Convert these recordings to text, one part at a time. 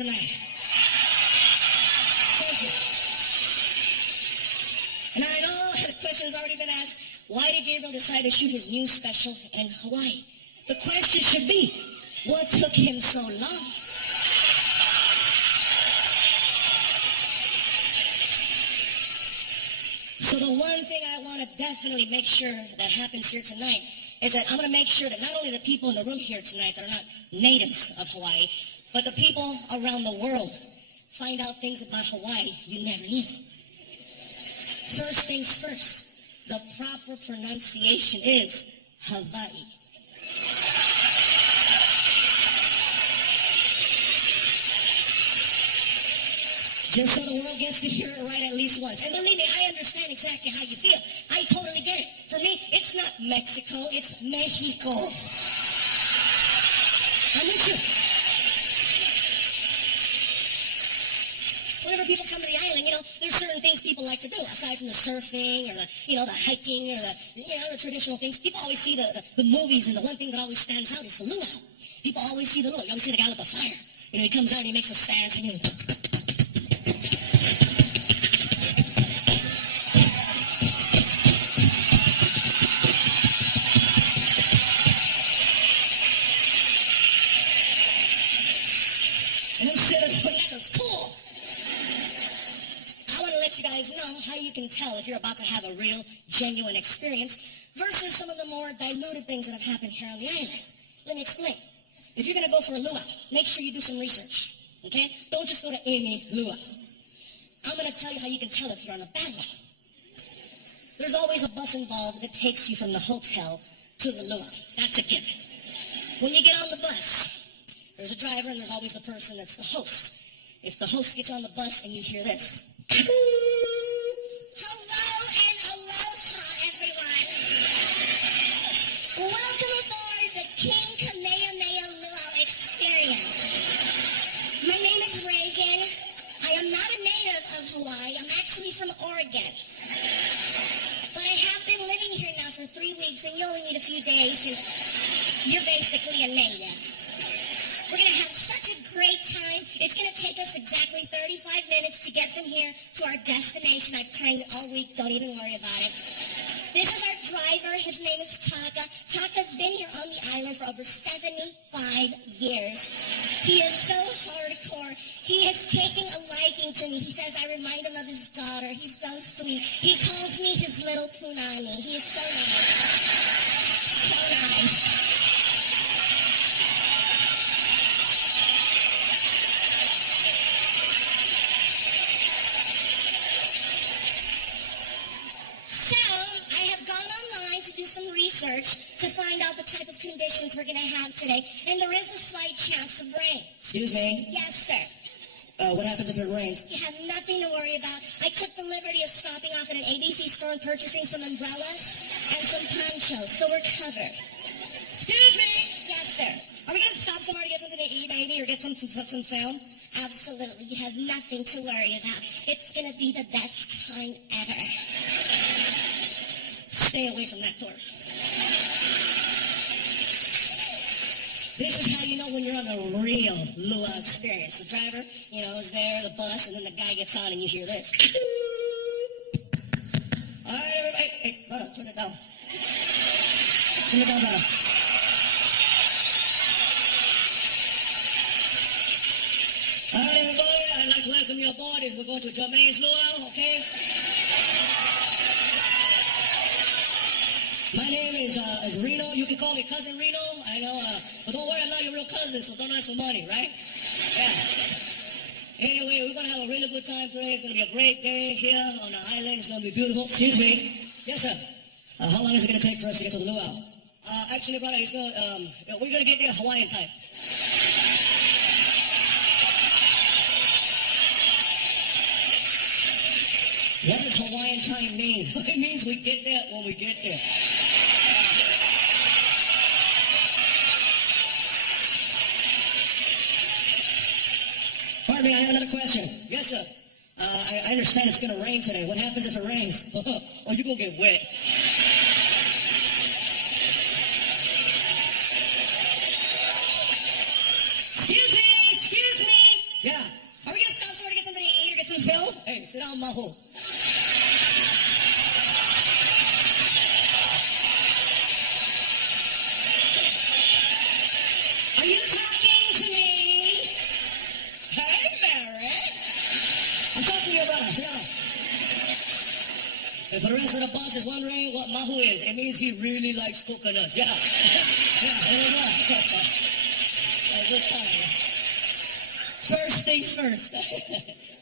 tonight. Thank you. And I know the question has already been asked, why did Gabriel decide to shoot his new special in Hawaii? The question should be, what took him so long? So the one thing I want to definitely make sure that happens here tonight is that I'm going to make sure that not only the people in the room here tonight that are not natives of Hawaii, but the people around the world find out things about Hawaii you never knew. First things first, the proper pronunciation is Hawaii. Just so the world gets to hear it right at least once. And believe me, I understand exactly how you feel. I totally get it. For me, it's not Mexico, it's Mexico. I'm with you. Whenever people come to the island, there's certain things people like to do, aside from the surfing or the hiking or the traditional things. People always see the movies, and the one thing that always stands out is the luau. People always see the luau. You always see the guy with the fire. He comes out and he makes a stance and tell if you're about to have a real, genuine experience versus some of the more diluted things that have happened here on the island. Let me explain. If you're going to go for a luau, make sure you do some research, okay? Don't just go to any luau. I'm going to tell you how you can tell if you're on a bad one. There's always a bus involved that takes you from the hotel to the luau. That's a given. When you get on the bus, there's a driver and there's always the person that's the host. If the host gets on the bus and you hear this, you're basically a native. We're going to have such a great time. It's going to take us exactly 35 minutes to get from here to our destination. I've timed it all week. Don't even worry about it. This is our driver. His name is Taka. Taka's been here on the island for over 75 years. He is so hardcore. He is taking a liking to me. He says I remind him of his daughter. He's so sweet. He calls me his little punani. He is so nice. So nice. To find out the type of conditions we're going to have today. And there is a slight chance of rain. Excuse me? Yes, sir. What happens if it rains? You have nothing to worry about. I took the liberty of stopping off at an ABC store and purchasing some umbrellas and some ponchos, so we're covered. Excuse me? Yes, sir. Are we going to stop somewhere to get something to eat, maybe, or get some film? Absolutely. You have nothing to worry about. It's going to be the best time ever. Stay away from that door. This is how you know when you're on a real luau experience. The driver, is there, the bus, and then the guy gets on and you hear this. All right, everybody. Hey, hold on, turn it down. Turn it down, brother. All right, everybody, I'd like to welcome you aboard as we're going to Jermaine's luau, okay? My name is Reno. You can call me Cousin Reno. I know, but don't worry, I'm not your real cousin, so don't ask for money, right? Yeah. Anyway, we're going to have a really good time today. It's going to be a great day here on the island. It's going to be beautiful. Excuse me. Yes, sir. How long is it going to take for us to get to the luau? Actually, brother, we're going to get there Hawaiian time. What does Hawaiian time mean? It means we get there when we get there. Pardon me, I have another question. Yes, sir. I understand it's going to rain today. What happens if it rains? Oh, you're going to get wet. Excuse me. Yeah, Are you talking to me? Hey, Mary. I'm talking to your brother. Sit down. And for the rest of the boss is wondering what mahu is, it means he really likes coconuts. Yeah. A good time. First things first.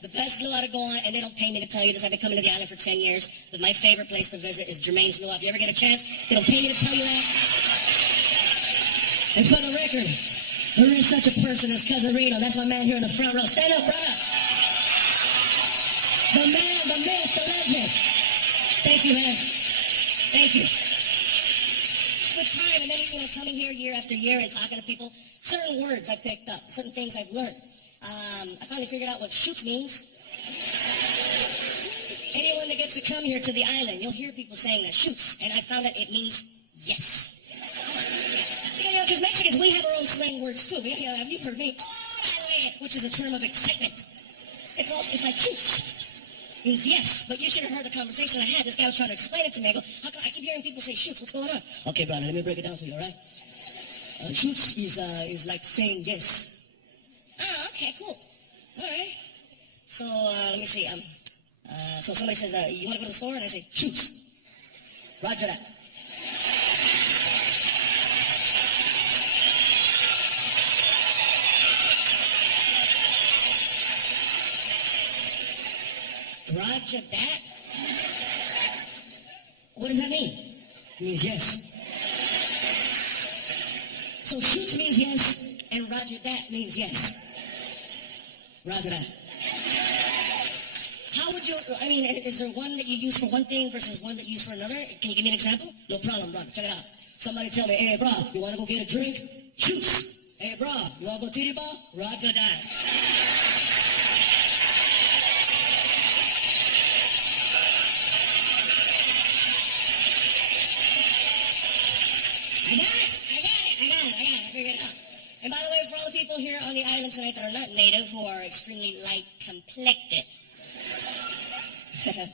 The best luau to go on, and they don't pay me to tell you this. I've been coming to the island for 10 years, but my favorite place to visit is Jermaine's Luau. If you ever get a chance, they don't pay me to tell you that. And for the record, there is such a person as Cousin Reno. That's my man here in the front row. Stand up, brother. The man, the myth, the legend. Thank you, man. Thank you. Good time, and then, coming here year after year and talking to people, certain words I've picked up, certain things I've learned. I finally figured out what shoots means. Anyone that gets to come here to the island, you'll hear people saying that shoots, and I found that it means yes. Because Mexicans, we have our own slang words too. Have you heard me? Oh, which is a term of excitement. It's like shoots. Means yes, but you should have heard the conversation I had. This guy was trying to explain it to me. I go, how come I keep hearing people say shoots? What's going on? Okay, brother, let me break it down for you, all right? Shoots is like saying yes. Ah, okay, cool. All right. So, let me see. So somebody says, you want to go to the store? And I say, shoots. Roger that. Roger that? What does that mean? It means yes. So shoots means yes, and roger that means yes. Roger that. How would you, is there one that you use for one thing versus one that you use for another? Can you give me an example? No problem, brother. Check it out. Somebody tell me, hey, bro, you want to go get a drink? Shoots. Hey, bro, you want to go titty bar? Roger that. I figured it out. And by the way, for all the people here on the island tonight that are not native, who are extremely light complected,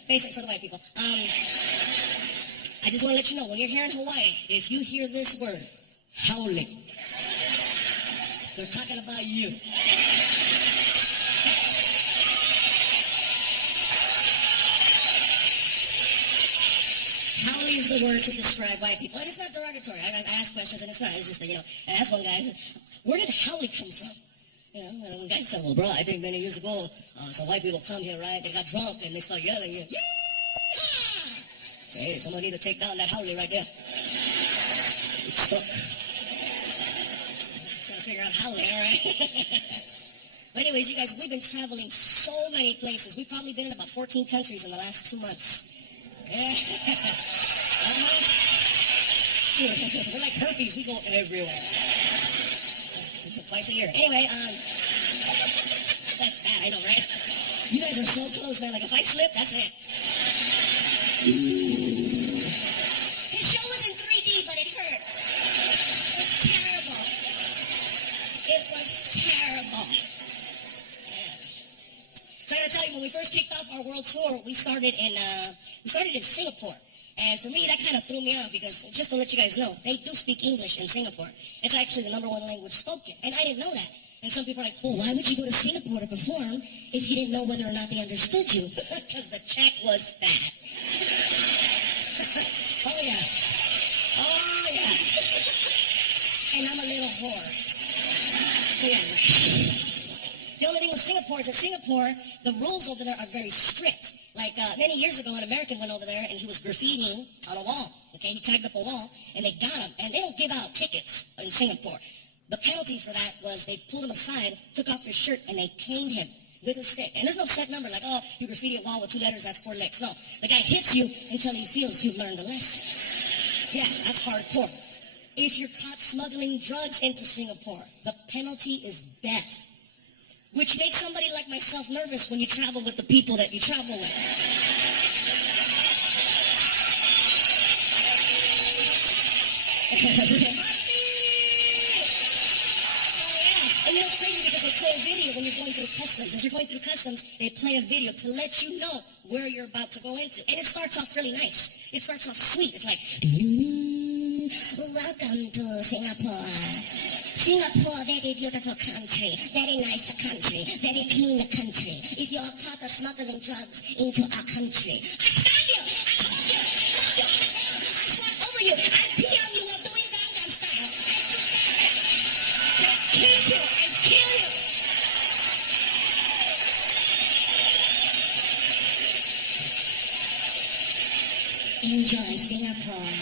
basic for the white people, I just want to let you know, when you're here in Hawaii, if you hear this word, howling, they're talking about you. Howling is the word to describe white people. And it's not derogatory. I ask questions, and it's not. It's just that, I asked one guy, I said, where did howling come from? And one guy said, well, bro, I think many years ago, some white people come here, right? They got drunk, and they start yelling, so, hey, someone need to take down that howling right there. It's stuck. Trying to figure out howling, all right? But anyways, you guys, we've been traveling so many places. We've probably been in about 14 countries in the last 2 months. We're like herpes. We go everywhere. Twice a year. Anyway, that's bad, I know, right? You guys are so close, man. Like, if I slip, that's it. His show was in 3D, but it hurt. It was terrible. It was terrible. Yeah. So I gotta tell you, when we first kicked off our world tour, we started in Singapore. And for me, that kind of threw me off because, just to let you guys know, they do speak English in Singapore. It's actually the #1 language spoken. And I didn't know that. And some people are like, well, why would you go to Singapore to perform if you didn't know whether or not they understood you? Because the check was fat. Oh, yeah. Oh, yeah. And I'm a little whore. So, yeah. The only thing with Singapore is that Singapore, the rules over there are very strict. Like, many years ago, an American went over there, and he was graffitiing on a wall. Okay, he tagged up a wall, and they got him. And they don't give out tickets in Singapore. The penalty for that was they pulled him aside, took off his shirt, and they caned him with a stick. And there's no set number, like, oh, you graffiti a wall with 2 letters, that's 4 licks. No, the guy hits you until he feels you've learned a lesson. Yeah, that's hardcore. If you're caught smuggling drugs into Singapore, the penalty is death. Which makes somebody like myself nervous when you travel with the people that you travel with. And it's crazy because they play a video when you're going through customs. As you're going through customs, they play a video to let you know where you're about to go into. And it starts off really nice. It starts off sweet. It's like, welcome to Singapore. Singapore, very beautiful country, very nice country, very clean country. If you're caught smuggling drugs into our country, I saw you! I told you! I swat over you! I pee on you while doing Gangnam style! I kill you! I kill you! Enjoy Singapore.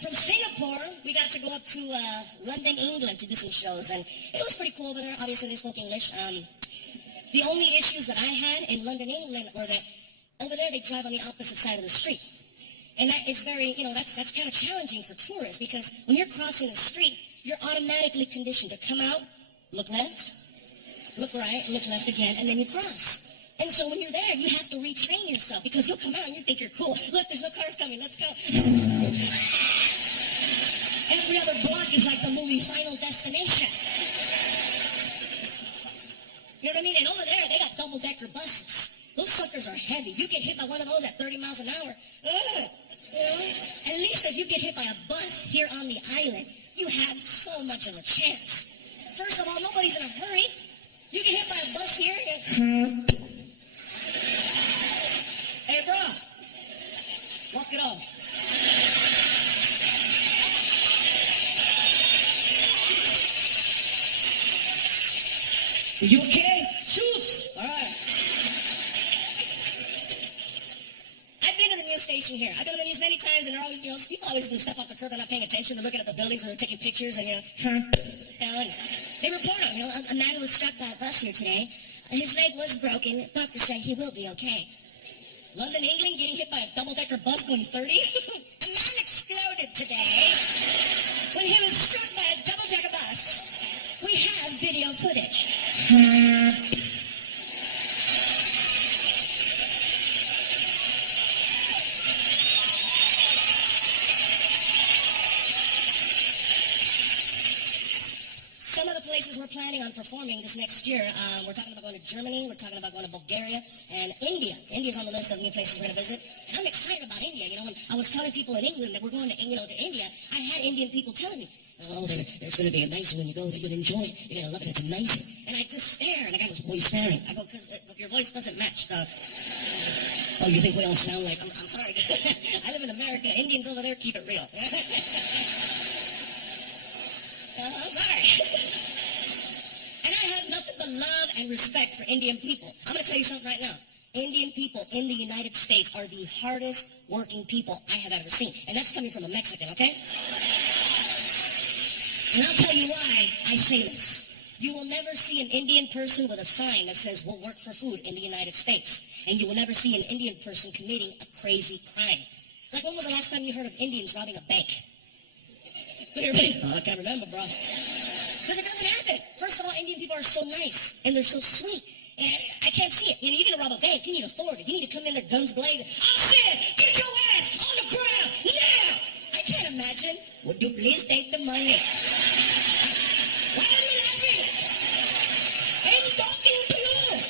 From Singapore, we got to go up to London, England to do some shows, and it was pretty cool over there. Obviously, they spoke English. The only issues that I had in London, England, were that over there they drive on the opposite side of the street, and that is very, that's kind of challenging for tourists because when you're crossing the street, you're automatically conditioned to come out, look left, look right, look left again, and then you cross. And so when you're there, you have to retrain yourself because you'll come out and you think you're cool. Look, there's no cars coming. Let's go. Every other block is like the movie Final Destination. You know what I mean? And over there, they got double-decker buses. Those suckers are heavy. You get hit by one of those at 30 miles an hour. At least if you get hit by a bus here on the island, you have so much of a chance. First of all, nobody's in a hurry. You get hit by a bus here. Hey, bro, walk it off. You okay? Shoot! All right. I've been to the news station here. I've been to the news many times, and they're always, people always step off the curb. They're not paying attention. They're looking at the buildings, or they're taking pictures, and and they report on, a man who was struck by a bus here today. His leg was broken. Doctors say he will be okay. London, England, getting hit by a double-decker bus going 30? A man exploded today when he was struck by a double-decker bus. We have video footage. Some of the places we're planning on performing this next year, we're talking about going to Germany, we're talking about going to Bulgaria, and India. India's on the list of new places we're going to visit. And I'm excited about India. When I was telling people in England that we're going to India, I had Indian people telling me, oh, it's going to be amazing when you go there. You'll enjoy it. You're going to love it. It's amazing. And I just stare, and the guy goes, what are you staring? I go, because your voice doesn't match the... Oh, you think we all sound like... I'm sorry. I live in America. Indians over there keep it real. I'm sorry. And I have nothing but love and respect for Indian people. I'm going to tell you something right now. Indian people in the United States are the hardest working people I have ever seen. And that's coming from a Mexican, okay? And I'll tell you why I say this. You will never see an Indian person with a sign that says, we'll work for food in the United States. And you will never see an Indian person committing a crazy crime. Like, when was the last time you heard of Indians robbing a bank? Oh, I can't remember, bro. Because it doesn't happen. First of all, Indian people are so nice, and they're so sweet. And I can't see it. You're going to rob a bank. You need authority. You need to come in there, guns blazing. I said, get your ass on the ground now. I can't imagine. Would you please take the money? Why are you laughing? I'm talking to you.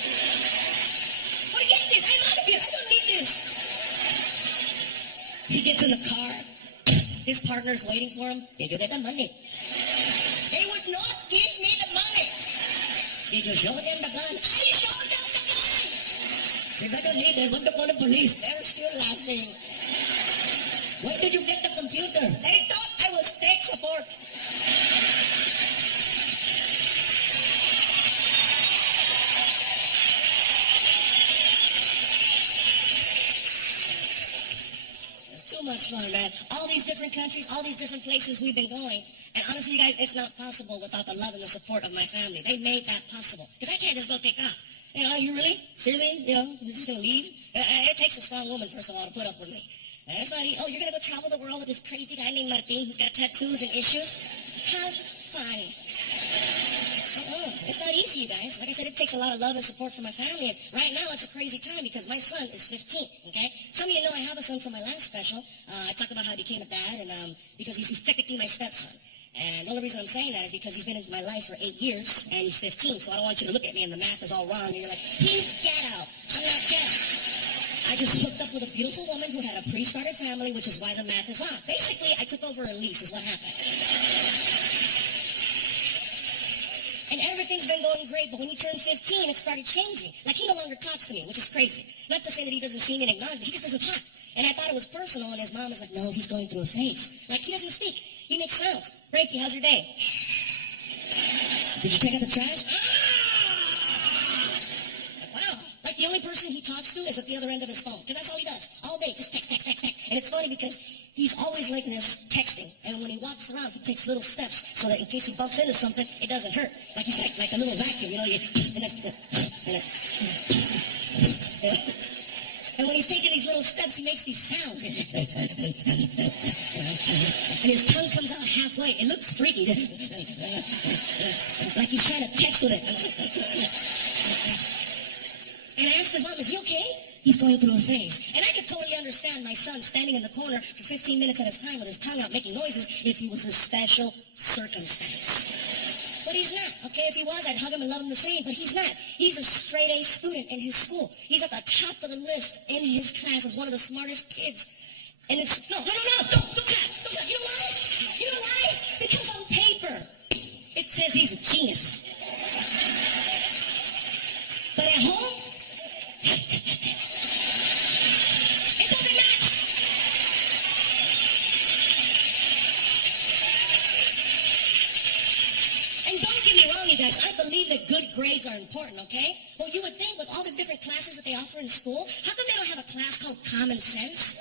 Forget this. I'm out of here. I don't need this. He gets in the car. His partner's waiting for him. Did you get the money? They would not give me the money. Did you show them the gun? I showed them the gun. They better need it. Want to call the police. They're still laughing. Where did you get the computer? They thought I was tech support. Too much fun, man. All these different countries, all these different places we've been going. And honestly, you guys, it's not possible without the love and the support of my family. They made that possible. Because I can't just go take off. You really? Seriously? You're just going to leave? It takes a strong woman, first of all, to put up with me. It's not, you're going to go travel the world with this crazy guy named Martin who's got tattoos and issues? Have fun. It's not easy, you guys. Like I said, it takes a lot of love and support from my family. And right now, it's a crazy time because my son is 15, okay? Some of you know I have a son from my last special. I talked about how I became a dad, and because he's technically my stepson. And the only reason I'm saying that is because he's been in my life for 8 years, and he's 15, so I don't want you to look at me and the math is all wrong, and you're like, He's ghetto. I'm not ghetto. I just hooked up with a beautiful woman who had a pre-started family, which is why the math is off. Basically, I took over a lease is what happened. And everything's been going great, but when he turned 15, it started changing. Like, he no longer talks to me, which is crazy. Not to say that he doesn't see me and acknowledge me, he just doesn't talk. And I thought it was personal, and his mom was like, no, he's going through a phase. Like, he doesn't speak. He makes sounds. Frankie, how's your day? Did you take out the trash? Wow. Like, the only person he talks to is at the other end of his phone, because that's all he does. All day, just text, text, text, text. And it's funny because he's always like this, texting. And when he walks around, he takes little steps so that in case he bumps into something, it doesn't hurt. Like he's like a little vacuum, you know, and when he's taking these little steps, he makes these sounds. And his tongue comes out halfway. It looks freaky. Like he's trying to text with it. And I asked his mom, is he okay? He's going through a phase. And I could totally understand my son standing in the corner for 15 minutes at a time with his tongue out making noises if he was a special circumstance. But he's not, okay? If he was, I'd hug him and love him the same, but he's not. He's a straight A student in his school. He's at the top of the list in his class as one of the smartest kids. And it's, no, don't clap. You know why? You know why? Because on paper, it says he's a genius. But at home, it doesn't match. And don't get me wrong, you guys, I believe that good grades are important, okay? Well, you would think with all the different classes that they offer in school, how come they don't have a class called Common Sense?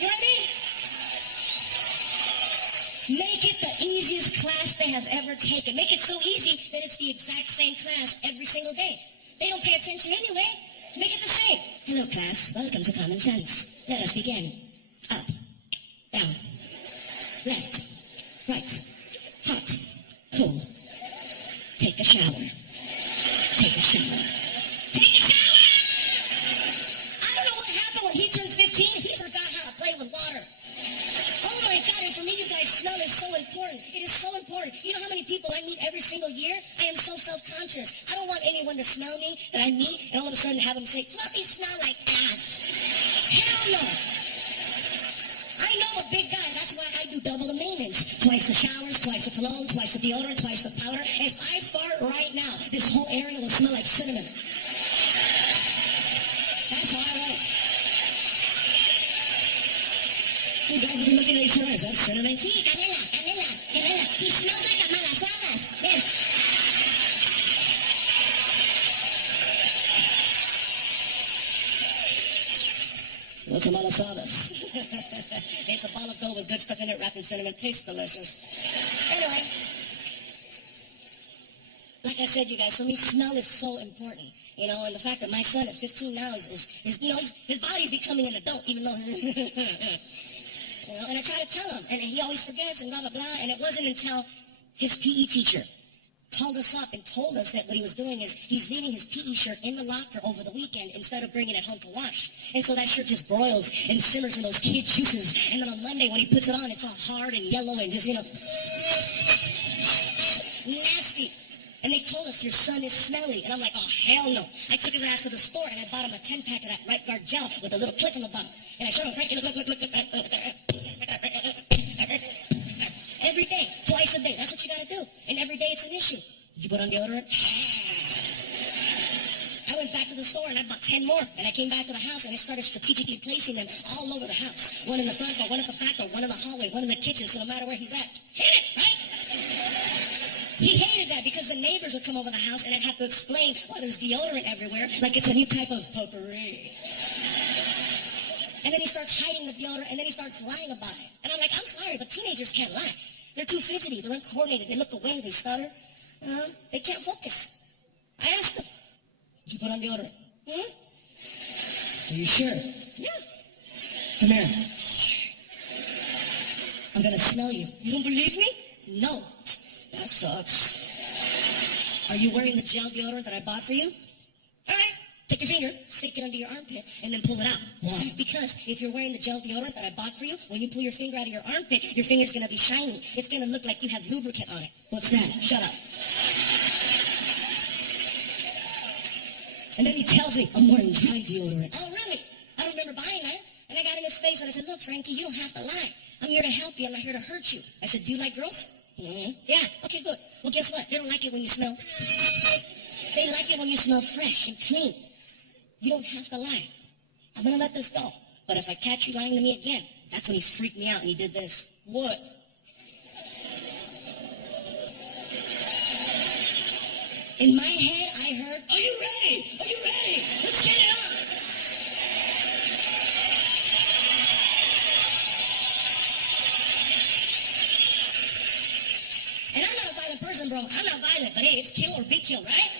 You know what I mean? Make it the easiest class they have ever taken. Make it so easy that it's the exact same class every single day. They don't pay attention anyway. Make it the same. Hello, class. Welcome to Common Sense. Let us begin. Up, down, left, right, hot, cold. Take a shower. Take a shower. Take a shower! I don't know what happened when he turned 15. He forgot how to play with water. Oh my God, and for me, you guys, smell is so important. It is so important. You know how many people I meet every single year? I am so self-conscious. I don't want anyone to smell me that I meet and all of a sudden have them say, Fluffy smell like ass. Hell no. I know I'm a big guy. That's why I do double the maintenance. Twice the showers, twice the cologne, twice the deodorant, twice the powder. If I fart right now, this whole area will smell like cinnamon. That's how I roll. You guys will be looking at each other. Is that cinnamon? Sí, canela, canela, canela. He smells like a malasadas. Yes. What's a malasadas? It's a ball of dough with good stuff in it wrapped in cinnamon. Tastes delicious. Anyway, like I said, you guys, for me, smell is so important. You know, and the fact that my son at 15 now is you know, his body's becoming an adult, even though, you know, and I try to tell him, and he always forgets and blah, blah, blah, and it wasn't until his PE teacher called us up and told us that what he was doing is he's leaving his PE shirt in the locker over the weekend instead of bringing it home to wash. And so that shirt just broils and simmers in those kid juices. And then on Monday when he puts it on, it's all hard and yellow and just, you know, nasty. And they told us your son is smelly. And I'm like, oh, hell no. I took his ass to the store and I bought him a 10-pack of that Right Guard gel with a little click on the bottom. And I showed him, Frankie, look. Every day, twice a day. That's what you got to do. And every day it's an issue. Did you put on deodorant? I went back to the store and I bought 10 more. And I came back to the house and I started strategically placing them all over the house. One in the front door, one at the back door, one in the hallway, one in the kitchen. So no matter where he's at, hit it, right? He hated that because the neighbors would come over the house and I'd have to explain, well, there's deodorant everywhere, like it's a new type of potpourri. And then he starts hiding the deodorant and then he starts lying about it. And I'm like, I'm sorry, but teenagers can't lie. They're too fidgety. They're uncoordinated. They look away. They stutter. They can't focus. I asked them, did you put on deodorant? Are you sure? Yeah. Come here. I'm going to smell you. You don't believe me? No. That sucks. Are you wearing the gel deodorant that I bought for you? All right. Take your finger, stick it under your armpit, and then pull it out. Why? Because if you're wearing the gel deodorant that I bought for you, when you pull your finger out of your armpit, your finger's going to be shiny. It's going to look like you have lubricant on it. What's that? Shut up. And then he tells me I'm wearing dry deodorant. Oh, really? I don't remember buying that. And I got in his face and I said, look, Frankie, you don't have to lie. I'm here to help you. I'm not here to hurt you. I said, do you like girls? Mm-hmm. Yeah. Okay, good. Well, guess what? They don't like it when you smell. They like it when you smell fresh and clean. You don't have to lie. I'm going to let this go. But if I catch you lying to me again, that's when he freaked me out and he did this. What? In my head, I heard, Are you ready? Are you ready? Let's get it on. and I'm not a violent person, bro. I'm not violent, but hey, it's kill or be killed, right?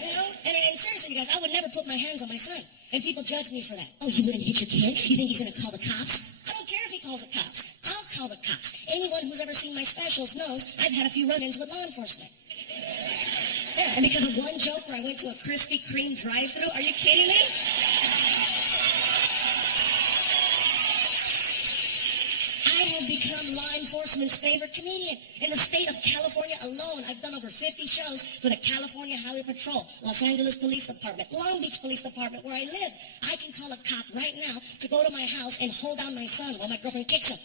You know? And seriously, you guys, I would never put my hands on my son. And people judge me for that. Oh, you wouldn't hit your kid? You think he's going to call the cops? I don't care if he calls the cops. I'll call the cops. Anyone who's ever seen my specials knows I've had a few run-ins with law enforcement. Yeah, and because of one joke where I went to a Krispy Kreme drive-thru, are you kidding me? I have become law enforcement's favorite comedian. In the state of California alone, I've done over 50 shows for the California Highway Patrol, Los Angeles Police Department, Long Beach Police Department, where I live. I can call a cop right now to go to my house and hold down my son while my girlfriend kicks him.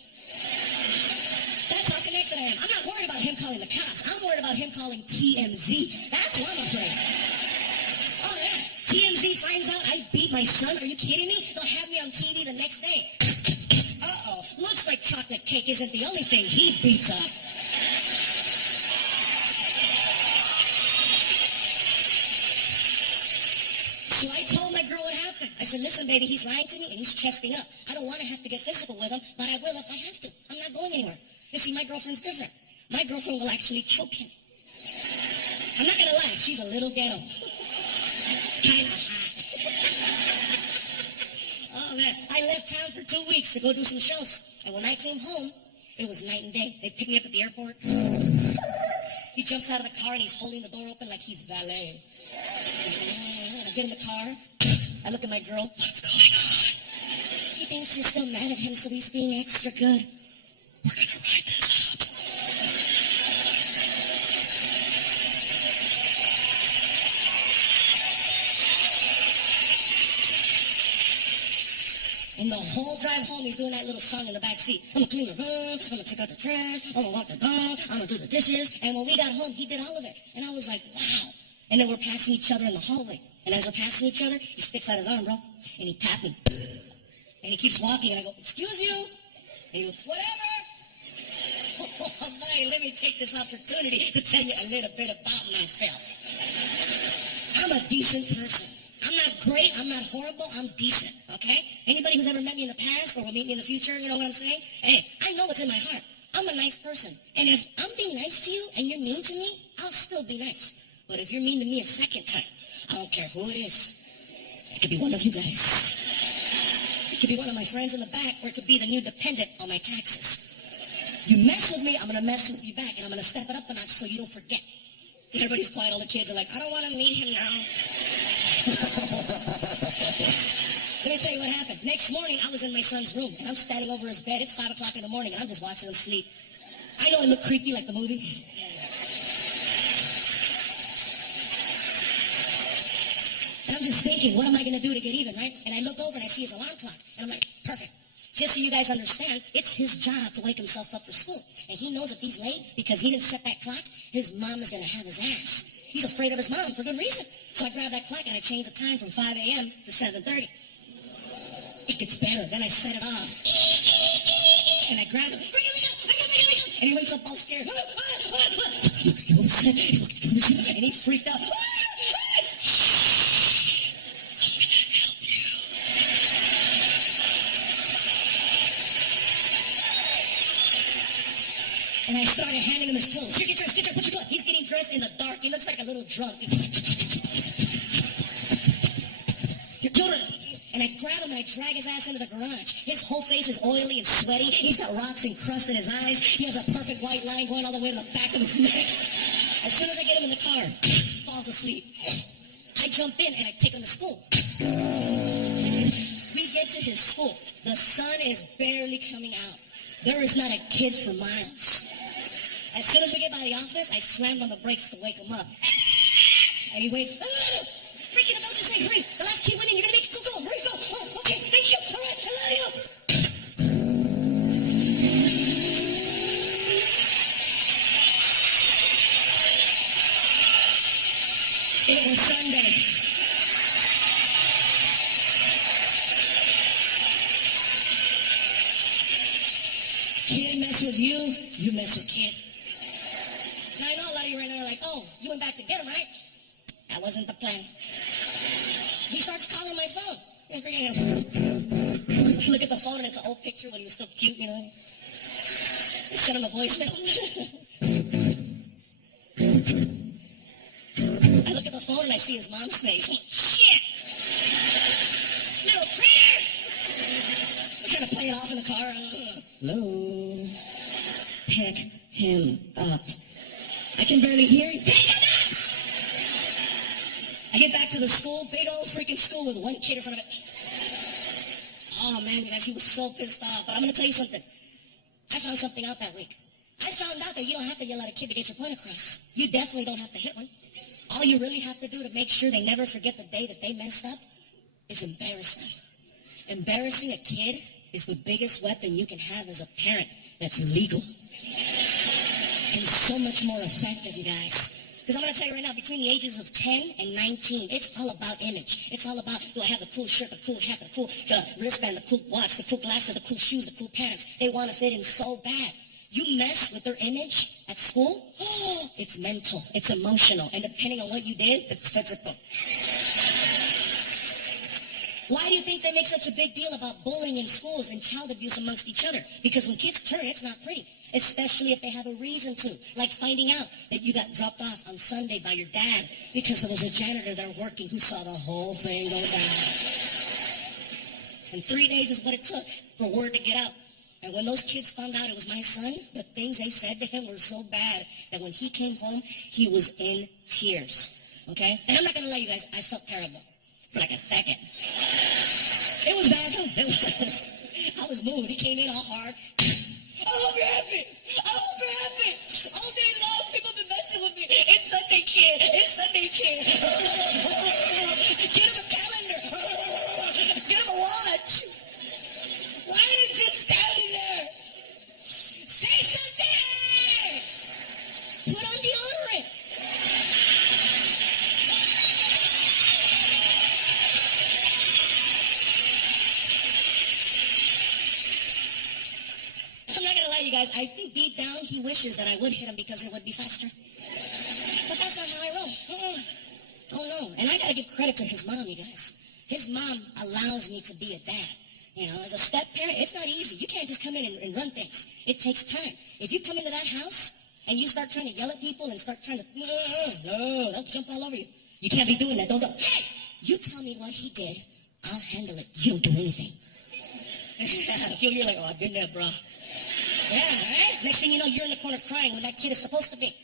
That's how connected I am. I'm not worried about him calling the cops. I'm worried about him calling TMZ. That's what I'm afraid. Oh, yeah. TMZ finds out I beat my son. Are you kidding me? They'll have me on TV the next day. Uh-oh. Looks like chocolate cake isn't the only thing he beats up. So I told my girl what happened. I said, listen, baby, he's lying to me and he's chesting up. I don't want to have to get physical with him, but I will if I have to. I'm not going anywhere. You see, my girlfriend's different. My girlfriend will actually choke him. I'm not going to lie. She's a little ghetto. Kind of hot. Oh, man. I left town for 2 weeks to go do some shows. And when I came home, it was night and day. They picked me up at the airport. He jumps out of the car and he's holding the door open like he's valet. I get in the car. I look at my girl. What's going on? He thinks you're still mad at him, so he's being extra good. We're going to ride this out. And the whole drive home, he's doing that little song in the back seat. I'm going to clean the room. I'm going to take out the trash. I'm going to walk the dog. I'm going to do the dishes. And when we got home, he did all of it. And I was like, wow. And then we're passing each other in the hallway. And as we're passing each other, he sticks out his arm, bro. And he tapped me. And he keeps walking. And I go, excuse you. And he goes, whatever. Oh, boy, let me take this opportunity to tell you a little bit about myself. I'm a decent person. I'm not great. I'm not horrible. I'm decent, okay? Anybody who's ever met me in the past or will meet me in the future, you know what I'm saying? Hey, I know what's in my heart. I'm a nice person. And if I'm being nice to you and you're mean to me, I'll still be nice. But if you're mean to me a second time, I don't care who it is. It could be one of you guys. It could be one of my friends in the back, or it could be the new dependent on my taxes. You mess with me, I'm going to mess with you back, and I'm going to step it up a notch so you don't forget. Everybody's quiet. All the kids are like, I don't want to meet him now. Let me tell you what happened. Next morning, I was in my son's room, and I'm standing over his bed. It's 5 o'clock in the morning, and I'm just watching him sleep. I know I look creepy like the movie. And I'm just thinking, what am I going to do to get even, right? And I look over, and I see his alarm clock, and I'm like, perfect. Just so you guys understand, it's his job to wake himself up for school. And he knows if he's late, because he didn't set that clock, his mom is going to have his ass. He's afraid of his mom for good reason. So I grab that clock, and I change the time from 5 a.m. to 7:30. It gets better. Then I set it off. And I grab him. Wake up. And he wakes up all scared. And he freaked out. And I started handing him his clothes. Here, get dressed, put your clothes. He's getting dressed in the dark. He looks like a little drunk. Your children. And I grab him and I drag his ass into the garage. His whole face is oily and sweaty. He's got rocks and crust in his eyes. He has a perfect white line going all the way to the back of his neck. As soon as I get him in the car, falls asleep. I jump in and I take him to school. to his school. The sun is barely coming out. There is not a kid for miles. As soon as we get by the office, I slammed on the brakes to wake him up. And he wakes, freaking the bell just rang, hurry, the last kid went in, you're gonna make it, go, hurry, go. Oh, okay, thank you, all right, I love you. It was Sunday. Kid mess with you, you mess with kid. Now I know a lot of you right now are like, oh, you went back to get him, right? That wasn't the plan. He starts calling my phone. Look at the phone and it's an old picture when he was still cute, you know? I sent him a voicemail. I look at the phone and I see his mom's face. Shit! Little traitor! I'm trying to play it off in the car. Hello? Pick him up. I can barely hear you. Pick him up! I get back to the school, big old freaking school with one kid in front of it. Oh man, guys, he was so pissed off. But I'm going to tell you something. I found something out that week. I found out that you don't have to yell at a kid to get your point across. You definitely don't have to hit one. All you really have to do to make sure they never forget the day that they messed up is embarrass them. Embarrassing a kid is the biggest weapon you can have as a parent that's legal. And so much more effective, you guys. Because I'm going to tell you right now, between the ages of 10 and 19, it's all about image. It's all about, do I have the cool shirt, the cool hat, the cool wristband, the cool watch, the cool glasses, the cool shoes, the cool pants. They want to fit in so bad. You mess with their image at school, it's mental, it's emotional, and depending on what you did, it's physical. Why do you think they make such a big deal about bullying in schools and child abuse amongst each other? Because when kids turn, it's not pretty, especially if they have a reason to, like finding out that you got dropped off on Sunday by your dad because there was a janitor there working who saw the whole thing go down. And 3 days is what it took for word to get out. And when those kids found out it was my son, the things they said to him were so bad that when he came home, he was in tears. Okay? And I'm not going to lie, you guys, I felt terrible for like a second. It was bad, though. It was. I was moved. He came in all hard. I hope you're happy. I hope you're happy. All day long, people have been messing with me. It's Sunday, kid. It's Sunday, kid. Get him a calendar. Get him a watch. Why are you just standing there? Say something. Put on deodorant. I'm not going to lie, you guys. I think deep down he wishes that I would hit him because it would be faster. But that's not how I roll. Oh, no. And I got to give credit to his mom, you guys. His mom allows me to be a dad. You know, as a step-parent, it's not easy. You can't just come in and run things. It takes time. If you come into that house and you start trying to yell at people and start trying to, no, they'll jump all over you. You can't be doing that. Don't. Hey, you tell me what he did. I'll handle it. You don't do anything. I feel you're like, oh, I've been there, bro. Yeah, right? Next thing you know, you're in the corner crying when that kid is supposed to be.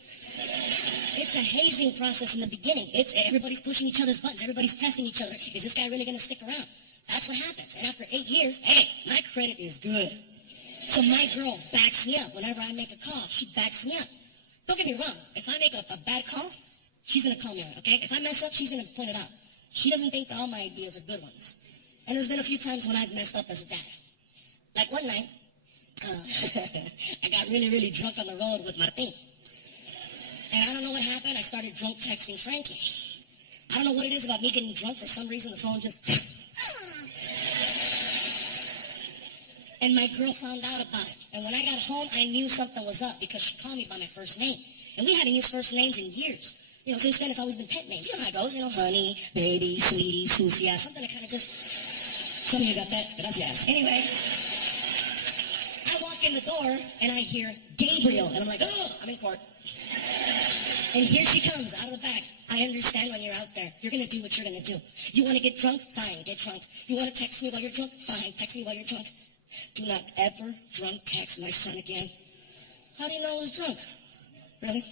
It's a hazing process in the beginning. Everybody's pushing each other's buttons. Everybody's testing each other. Is this guy really going to stick around? That's what happens. And after 8 years, hey, my credit is good. So my girl backs me up. Whenever I make a call, she backs me up. Don't get me wrong. If I make a bad call, she's going to call me on it, okay? If I mess up, she's going to point it out. She doesn't think that all my ideas are good ones. And there's been a few times when I've messed up as a dad. Like one night, I got really, really drunk on the road with Martin. And I don't know what happened. I started drunk texting Frankie. I don't know what it is about me getting drunk. For some reason, the phone just... And my girl found out about it. And when I got home, I knew something was up because she called me by my first name. And we hadn't used first names in years. You know, since then, it's always been pet names. You know how it goes. You know, honey, baby, sweetie, Susia. Something that kind of just... Some of you got that? Gracias. Anyway, I walk in the door, and I hear Gabriel. And I'm like, oh, I'm in court. And here she comes, out of the back. I understand when you're out there. You're going to do what you're going to do. You want to get drunk? Fine, get drunk. You want to text me while you're drunk? Fine, text me while you're drunk. Do not ever drunk text my son again. How do you know I was drunk? Really?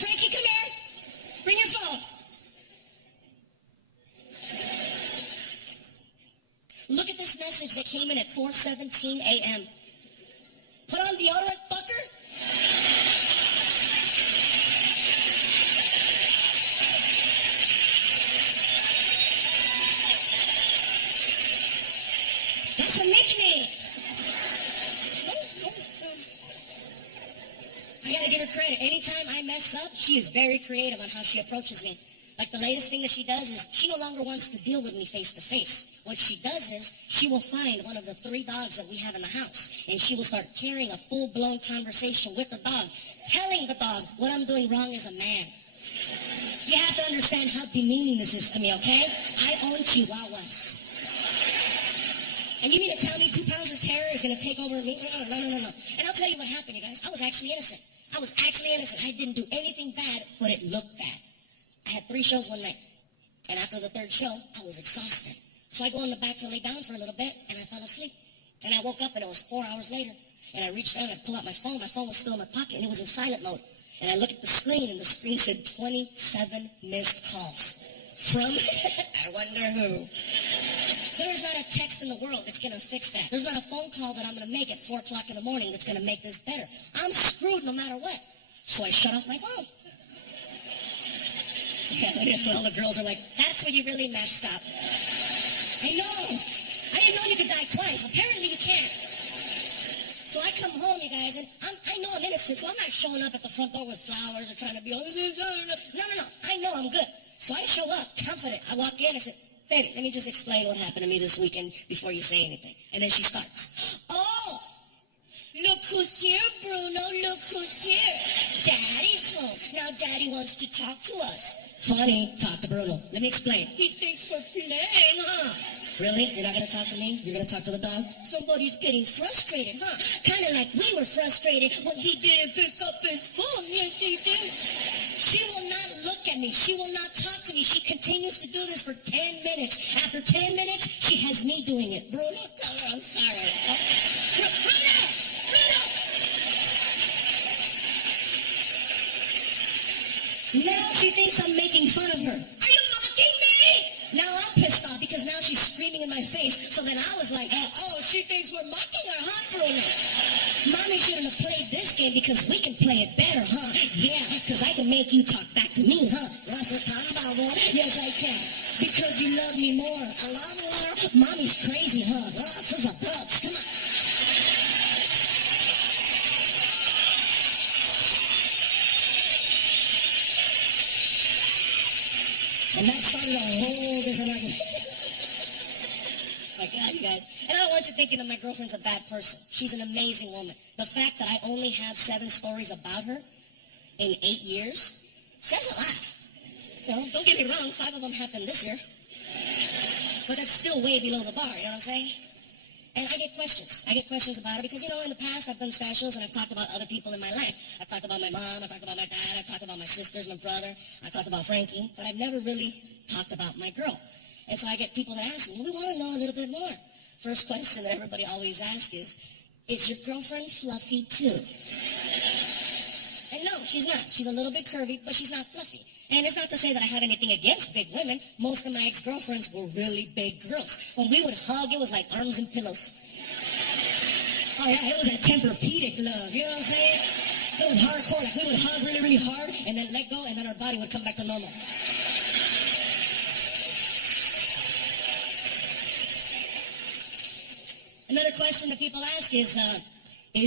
Frankie, come here. Bring your phone. Look at this message that came in at 4:17 a.m. Put on deodorant, fucker. That's a nickname. I gotta give her credit. Anytime I mess up, she is very creative on how she approaches me. Like the latest thing that she does is she no longer wants to deal with me face to face. What she does is she will find one of the 3 dogs that we have in the house, and she will start carrying a full-blown conversation with the dog, telling the dog what I'm doing wrong as a man. You have to understand how demeaning this is to me, okay? I own Chihuahuas. And you mean to tell me 2 pounds of terror is going to take over me? No. And I'll tell you what happened, you guys. I was actually innocent. I didn't do anything bad, but it looked bad. I had 3 shows one night. And after the 3rd show, I was exhausted. So I go in the back to lay down for a little bit, and I fell asleep. And I woke up, and it was 4 hours later. And I reached down, and I pulled out my phone. My phone was still in my pocket, and it was in silent mode. And I looked at the screen, and the screen said 27 missed calls. From, I wonder who. There is not a text in the world that's going to fix that. There's not a phone call that I'm going to make at 4 o'clock in the morning that's going to make this better. I'm screwed no matter what. So I shut off my phone. Yeah, all the girls are like, that's where you really messed up. I know. I didn't know you could die twice. Apparently you can't. So I come home, you guys, and I know I'm innocent, so I'm not showing up at the front door with flowers or trying to be, no. I know I'm good. So I show up confident. I walk in and say, baby, let me just explain what happened to me this weekend before you say anything. And then she starts, oh, look who's here, Bruno, look who's here. Daddy's home. Now Daddy wants to talk to us. Funny, talk to Bruno. Let me explain. He thinks we're playing, huh? Really? You're not going to talk to me? You're going to talk to the dog? Somebody's getting frustrated, huh? Kind of like we were frustrated when he didn't pick up his phone. Yes, he did. She will not look at me. She will not talk to me. She continues to do this for 10 minutes. After 10 minutes, she has me doing it. Bruno, tell her I'm sorry. Bruno! Now she thinks I'm making fun of her. Are you mocking me? Now I'm pissed off because now she's screaming in my face. So then I was like, oh, she thinks we're mocking her, huh, Bruno? Mommy shouldn't have played this game because we can play it better, huh? Yeah, because I can make you talk back to me, huh? Yes, I can. Because you love me more. I love you more. Mommy's crazy, huh? This is a bitch. Come on. And that started a whole different argument. My God, you guys. And I don't want you thinking that my girlfriend's a bad person. She's an amazing woman. The fact that I only have 7 stories about her in 8 years says a lot. You know, don't get me wrong, 5 of them happened this year. But that's still way below the bar, you know what I'm saying? And I get questions. I get questions about her because, you know, in the past I've done specials and I've talked about other people in my life. I've talked about my mom, I've talked about my dad, I've talked about my sisters, my brother, I've talked about Frankie, but I've never really talked about my girl. And so I get people that ask me, we want to know a little bit more. First question that everybody always asks is your girlfriend fluffy too? And no, she's not. She's a little bit curvy, but she's not fluffy. And it's not to say that I have anything against big women. Most of my ex-girlfriends were really big girls. When we would hug, it was like arms and pillows. Oh yeah, it was a Tempur-Pedic love, you know what I'm saying? It was hardcore, like we would hug really, really hard, and then let go, and then our body would come back to normal. Another question that people ask is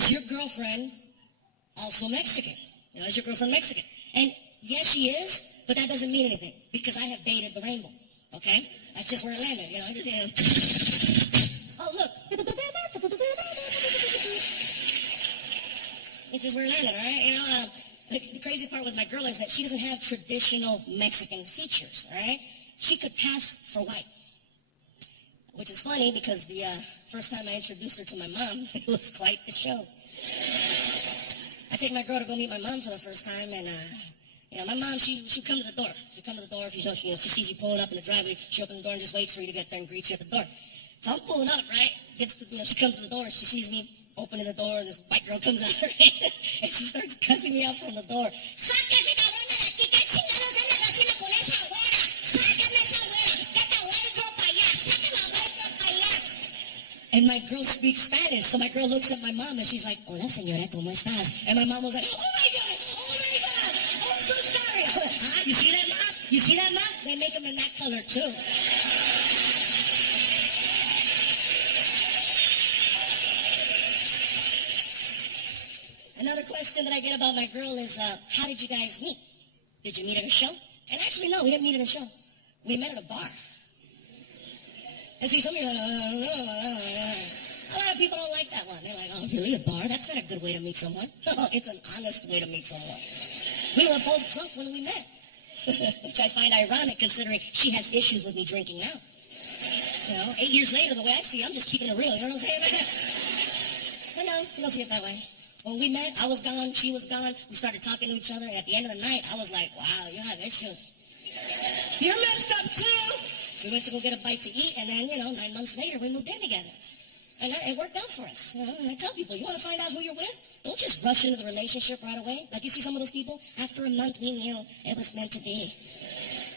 your girlfriend also Mexican? You know, is your girlfriend Mexican? And yes, she is, but that doesn't mean anything because I have dated the rainbow, okay? That's just where it landed, you know? I just, you know. Oh, look. It's just where it landed, all right? You know, the crazy part with my girl is that she doesn't have traditional Mexican features, all right? She could pass for white, which is funny because the first time I introduced her to my mom, it was quite the show. I take my girl to go meet my mom for the first time, and you know, my mom, she'd come to the door. She'd come to the door if she sees you pulling up in the driveway. She opens the door and just waits for you to get there and greets you at the door. So I'm pulling up, right? She comes to the door. She sees me opening the door, and this white girl comes out, right? And she starts cussing me out from the door. ¡Sáquese, cabrón, de aquí! ¿Qué chingados andas haciendo con esa güera? ¡Sácame esa güera! ¡Get that white girl para allá! ¡Sácame la white girl para allá! And my girl speaks Spanish, so my girl looks at my mom and she's like, "Hola, señora, ¿cómo estás?" And my mom was like, "Oh my God, oh, I'm so sorry." You see that, Mom? You see that, Mom? They make them in that color too. Another question that I get about my girl is, how did you guys meet? Did you meet at a show? And actually, no, we didn't meet at a show. We met at a bar. And see, some of you are like, a lot of people don't like that one. They're like, "Oh, really, a bar? That's not a good way to meet someone." No, it's an honest way to meet someone. We were both drunk when we met, which I find ironic considering she has issues with me drinking now. 8 years later, the way I see it, I'm just keeping it real. You know what I'm saying? But no, you don't see it that way. When we met, I was gone, she was gone. We started talking to each other, and at the end of the night, I was like, "Wow, you have issues. You're messed up too." We went to go get a bite to eat, and then, 9 months later, we moved in together. And it worked out for us. And I tell people, you want to find out who you're with? Don't just rush into the relationship right away. Like you see some of those people, after a month, we knew it was meant to be.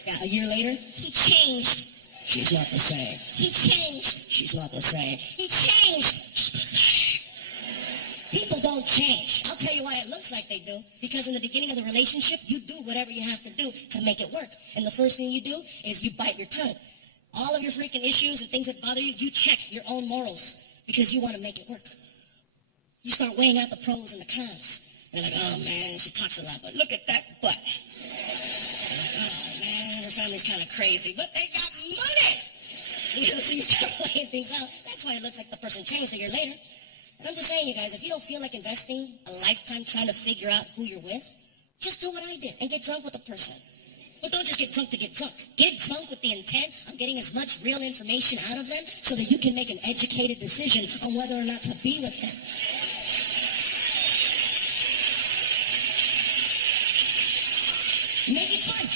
Yeah, a year later, he changed. She's not the same. He changed. She's not the same. He changed. Not the same. People don't change. I'll tell you why it looks like they do. Because in the beginning of the relationship, you do whatever you have to do to make it work. And the first thing you do is you bite your tongue. All of your freaking issues and things that bother you, you check your own morals because you want to make it work. You start weighing out the pros and the cons. You're like, "Oh man, she talks a lot, but look at that butt. Oh man, her family's kind of crazy, but they got money." So you start weighing things out. That's why it looks like the person changed a year later. And I'm just saying, you guys, if you don't feel like investing a lifetime trying to figure out who you're with, just do what I did and get drunk with the person. But don't just get drunk to get drunk. Get drunk with the intent of getting as much real information out of them so that you can make an educated decision on whether or not to be with them. Make it fun.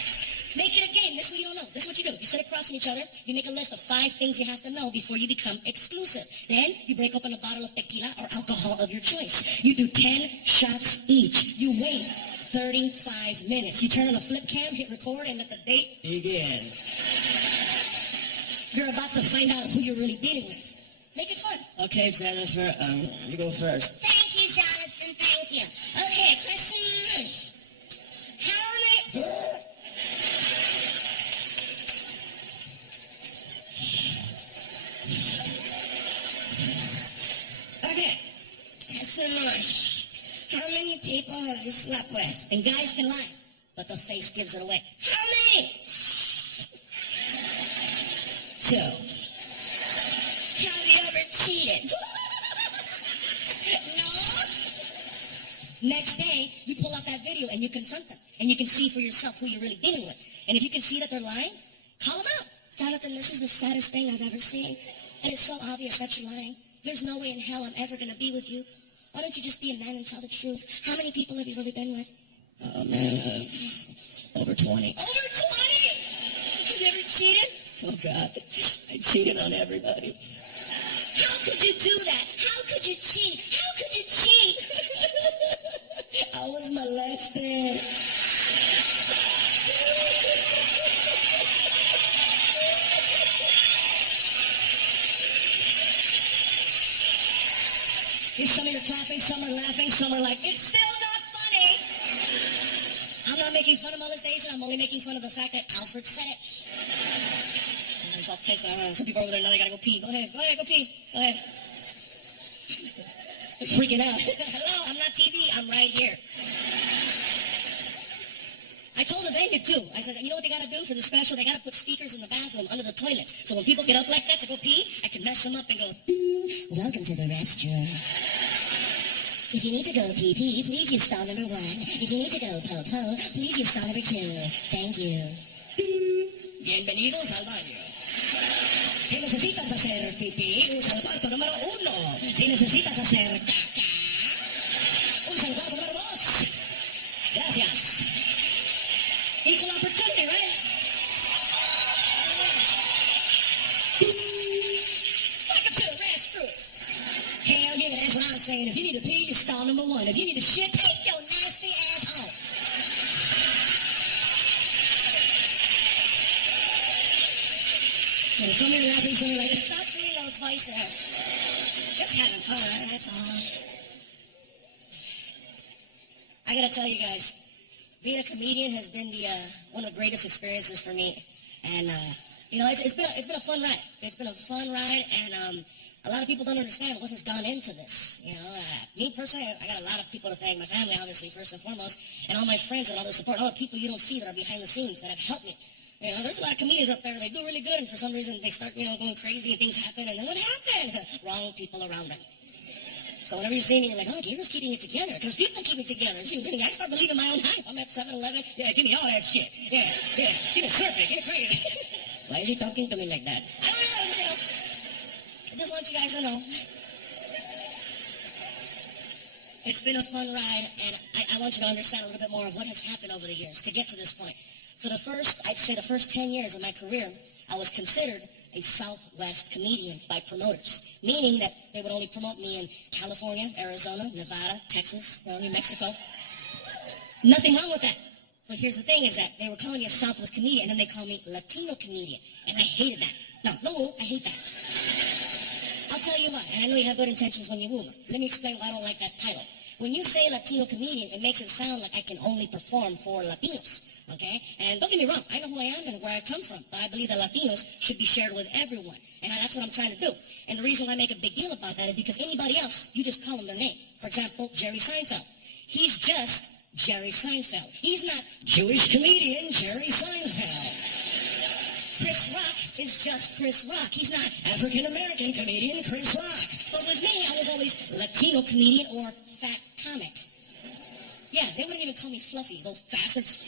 Make it a game. This is what you don't know. This is what you do. You sit across from each other. You make a list of 5 things you have to know before you become exclusive. Then you break open a bottle of tequila or alcohol of your choice. You do 10 shots each. You wait 35 minutes. You turn on a flip cam, hit record, and let the date begin. You're about to find out who you're really dealing with. Make it fun. Okay, Jennifer, you go first. Thank you, Jonathan. Thank you. Okay, question. How many... Okay. Question 1. How many people have you slept with? And guys can lie, but the face gives it away. How many? 2. Have you ever cheated? No? Next day, you pull out that video and you confront them. And you can see for yourself who you're really dealing with. And if you can see that they're lying, call them out. Jonathan, this is the saddest thing I've ever seen. And it's so obvious that you're lying. There's no way in hell I'm ever going to be with you. Why don't you just be a man and tell the truth? How many people have you really been with? Oh, man, over 20. Over 20? Have you ever cheated? Oh, God. I cheated on everybody. How could you do that? How could you cheat? How could you cheat? I was molested. Some of you are clapping, some are laughing, some are like, "It's still not funny." I'm not making fun of molestation. I'm only making fun of the fact that Alfred said it. Some people over there now, they gotta go pee. Go ahead, go pee. Go ahead. They're freaking out. Hello, I'm not TV. I'm right here. I told the venue too. I said, you know what they gotta do for the special? They gotta put speakers in the bathroom under the toilets. So when people get up like that to go pee, I can mess them up and go, "Welcome to the restroom. If you need to go pee-pee, please use stall number 1. If you need to go po-po, please use stall number 2. Thank you." Bienvenidos al baño. Si necesitas hacer pipí, usa el cuarto número 1. Si necesitas hacer caca, usa el cuarto número 2. Gracias. Equal opportunity, right? Welcome to the restroom. Hell yeah, that's what I'm saying. If you need to pee, you stall number 1. If you need to shit, take your nasty ass home. And some of you are laughing, some of you are like, Stop doing those voice. Just having fun, that's all. I gotta tell you guys, being a comedian has been one of the greatest experiences for me. And, it's been a fun ride. It's been a fun ride, and a lot of people don't understand what has gone into this. Me personally, I got a lot of people to thank. My family, obviously, first and foremost, and all my friends and all the support, all the people you don't see that are behind the scenes that have helped me. There's a lot of comedians out there, they do really good, and for some reason they start, going crazy and things happen, and then what happened? Wrong people around them. So whenever you see me, you're like, oh, Gabriel's keeping it together, because people keep it together. I start believing my own hype. I'm at 7-Eleven. Yeah, give me all that shit. Yeah, give me surfing, get crazy. Why is he talking to me like that? I don't know, I just want you guys to know. It's been a fun ride, and I want you to understand a little bit more of what has happened over the years to get to this point. For I'd say the first 10 years of my career, I was considered a Southwest comedian by promoters, meaning that they would only promote me in California, Arizona, Nevada, Texas, New Mexico. Nothing wrong with that. But here's the thing is that they were calling me a Southwest comedian, and then they called me Latino comedian, and I hated that. No, I hate that. I'll tell you what, and I know you have good intentions when you woo me. Let me explain why I don't like that title. When you say Latino comedian, it makes it sound like I can only perform for Latinos, okay? And don't get me wrong, I know who I am and where I come from, but I believe that Latinos should be shared with everyone, and that's what I'm trying to do. And the reason why I make a big deal about that is because anybody else, you just call them their name. For example, Jerry Seinfeld. He's just Jerry Seinfeld. He's not Jewish comedian Jerry Seinfeld. Chris Rock is just Chris Rock. He's not African-American comedian Chris Rock. But with me, I was always Latino comedian or fat comic. Yeah, they wouldn't even call me Fluffy, those bastards.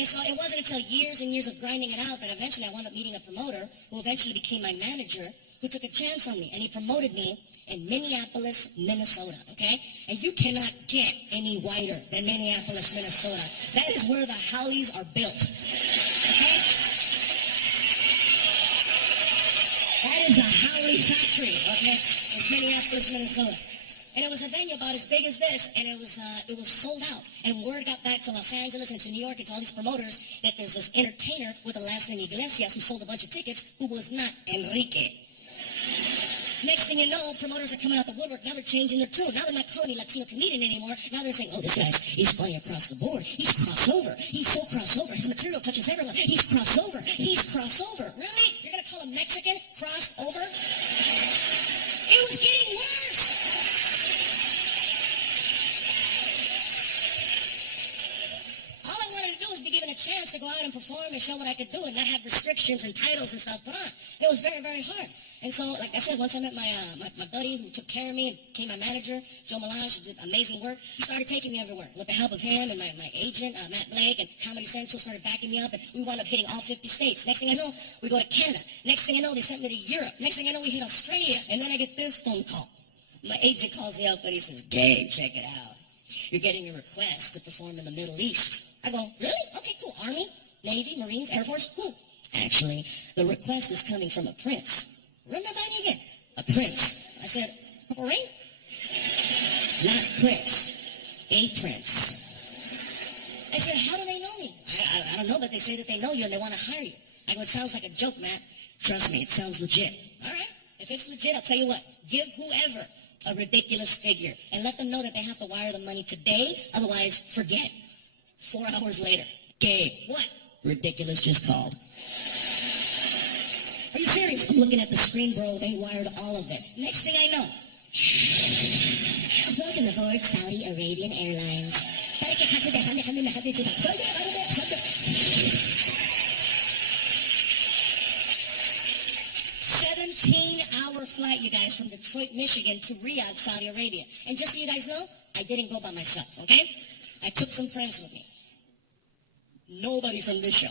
And so it wasn't until years and years of grinding it out that eventually I wound up meeting a promoter who eventually became my manager, who took a chance on me, and he promoted me in Minneapolis, Minnesota, okay? And you cannot get any whiter than Minneapolis, Minnesota. That is where the Howleys are built, okay? That is the Howley factory, okay? It's Minneapolis, Minnesota. And it was a venue about as big as this, and it was sold out. And word got back to Los Angeles and to New York and to all these promoters that there's this entertainer with the last name Iglesias who sold a bunch of tickets who was not Enrique. Next thing you know, promoters are coming out the woodwork. Now they're changing their tune. Now they're not calling me Latino comedian anymore. Now they're saying, oh, this he's funny across the board. He's crossover. He's so crossover. His material touches everyone. He's crossover. He's crossover. Really? You're going to call a Mexican crossover? It was getting worse. All I wanted to do was be given a chance to go out and perform and show what I could do and not have restrictions and titles and stuff put on. It was very, very hard. And so, like I said, once I met my buddy who took care of me and became my manager, Joe Melange, who did amazing work, he started taking me everywhere. With the help of him and my agent, Matt Blake, and Comedy Central started backing me up, and we wound up hitting all 50 states. Next thing I know, we go to Canada. Next thing I know, they sent me to Europe. Next thing I know, we hit Australia, and then I get this phone call. My agent calls me up, and he says, Gabe, check it out. You're getting a request to perform in the Middle East. I go, really? Okay, cool. Army, Navy, Marines, Air Force? Who? Actually, the request is coming from a prince. Run that by me again. A prince. I said, Purple Rain? Not Prince. A prince. I said, how do they know me? I don't know, but they say that they know you and they want to hire you. I go, it sounds like a joke, Matt. Trust me, it sounds legit. All right. If it's legit, I'll tell you what. Give whoever a ridiculous figure and let them know that they have to wire the money today. Otherwise, forget. 4 hours later. Gabe. What? Ridiculous just called. Are you serious? I'm looking at the screen, bro. They wired all of it. Next thing I know. Welcome aboard Saudi Arabian Airlines. 17-hour flight, you guys, from Detroit, Michigan to Riyadh, Saudi Arabia. And just so you guys know, I didn't go by myself, okay? I took some friends with me. Nobody from this show.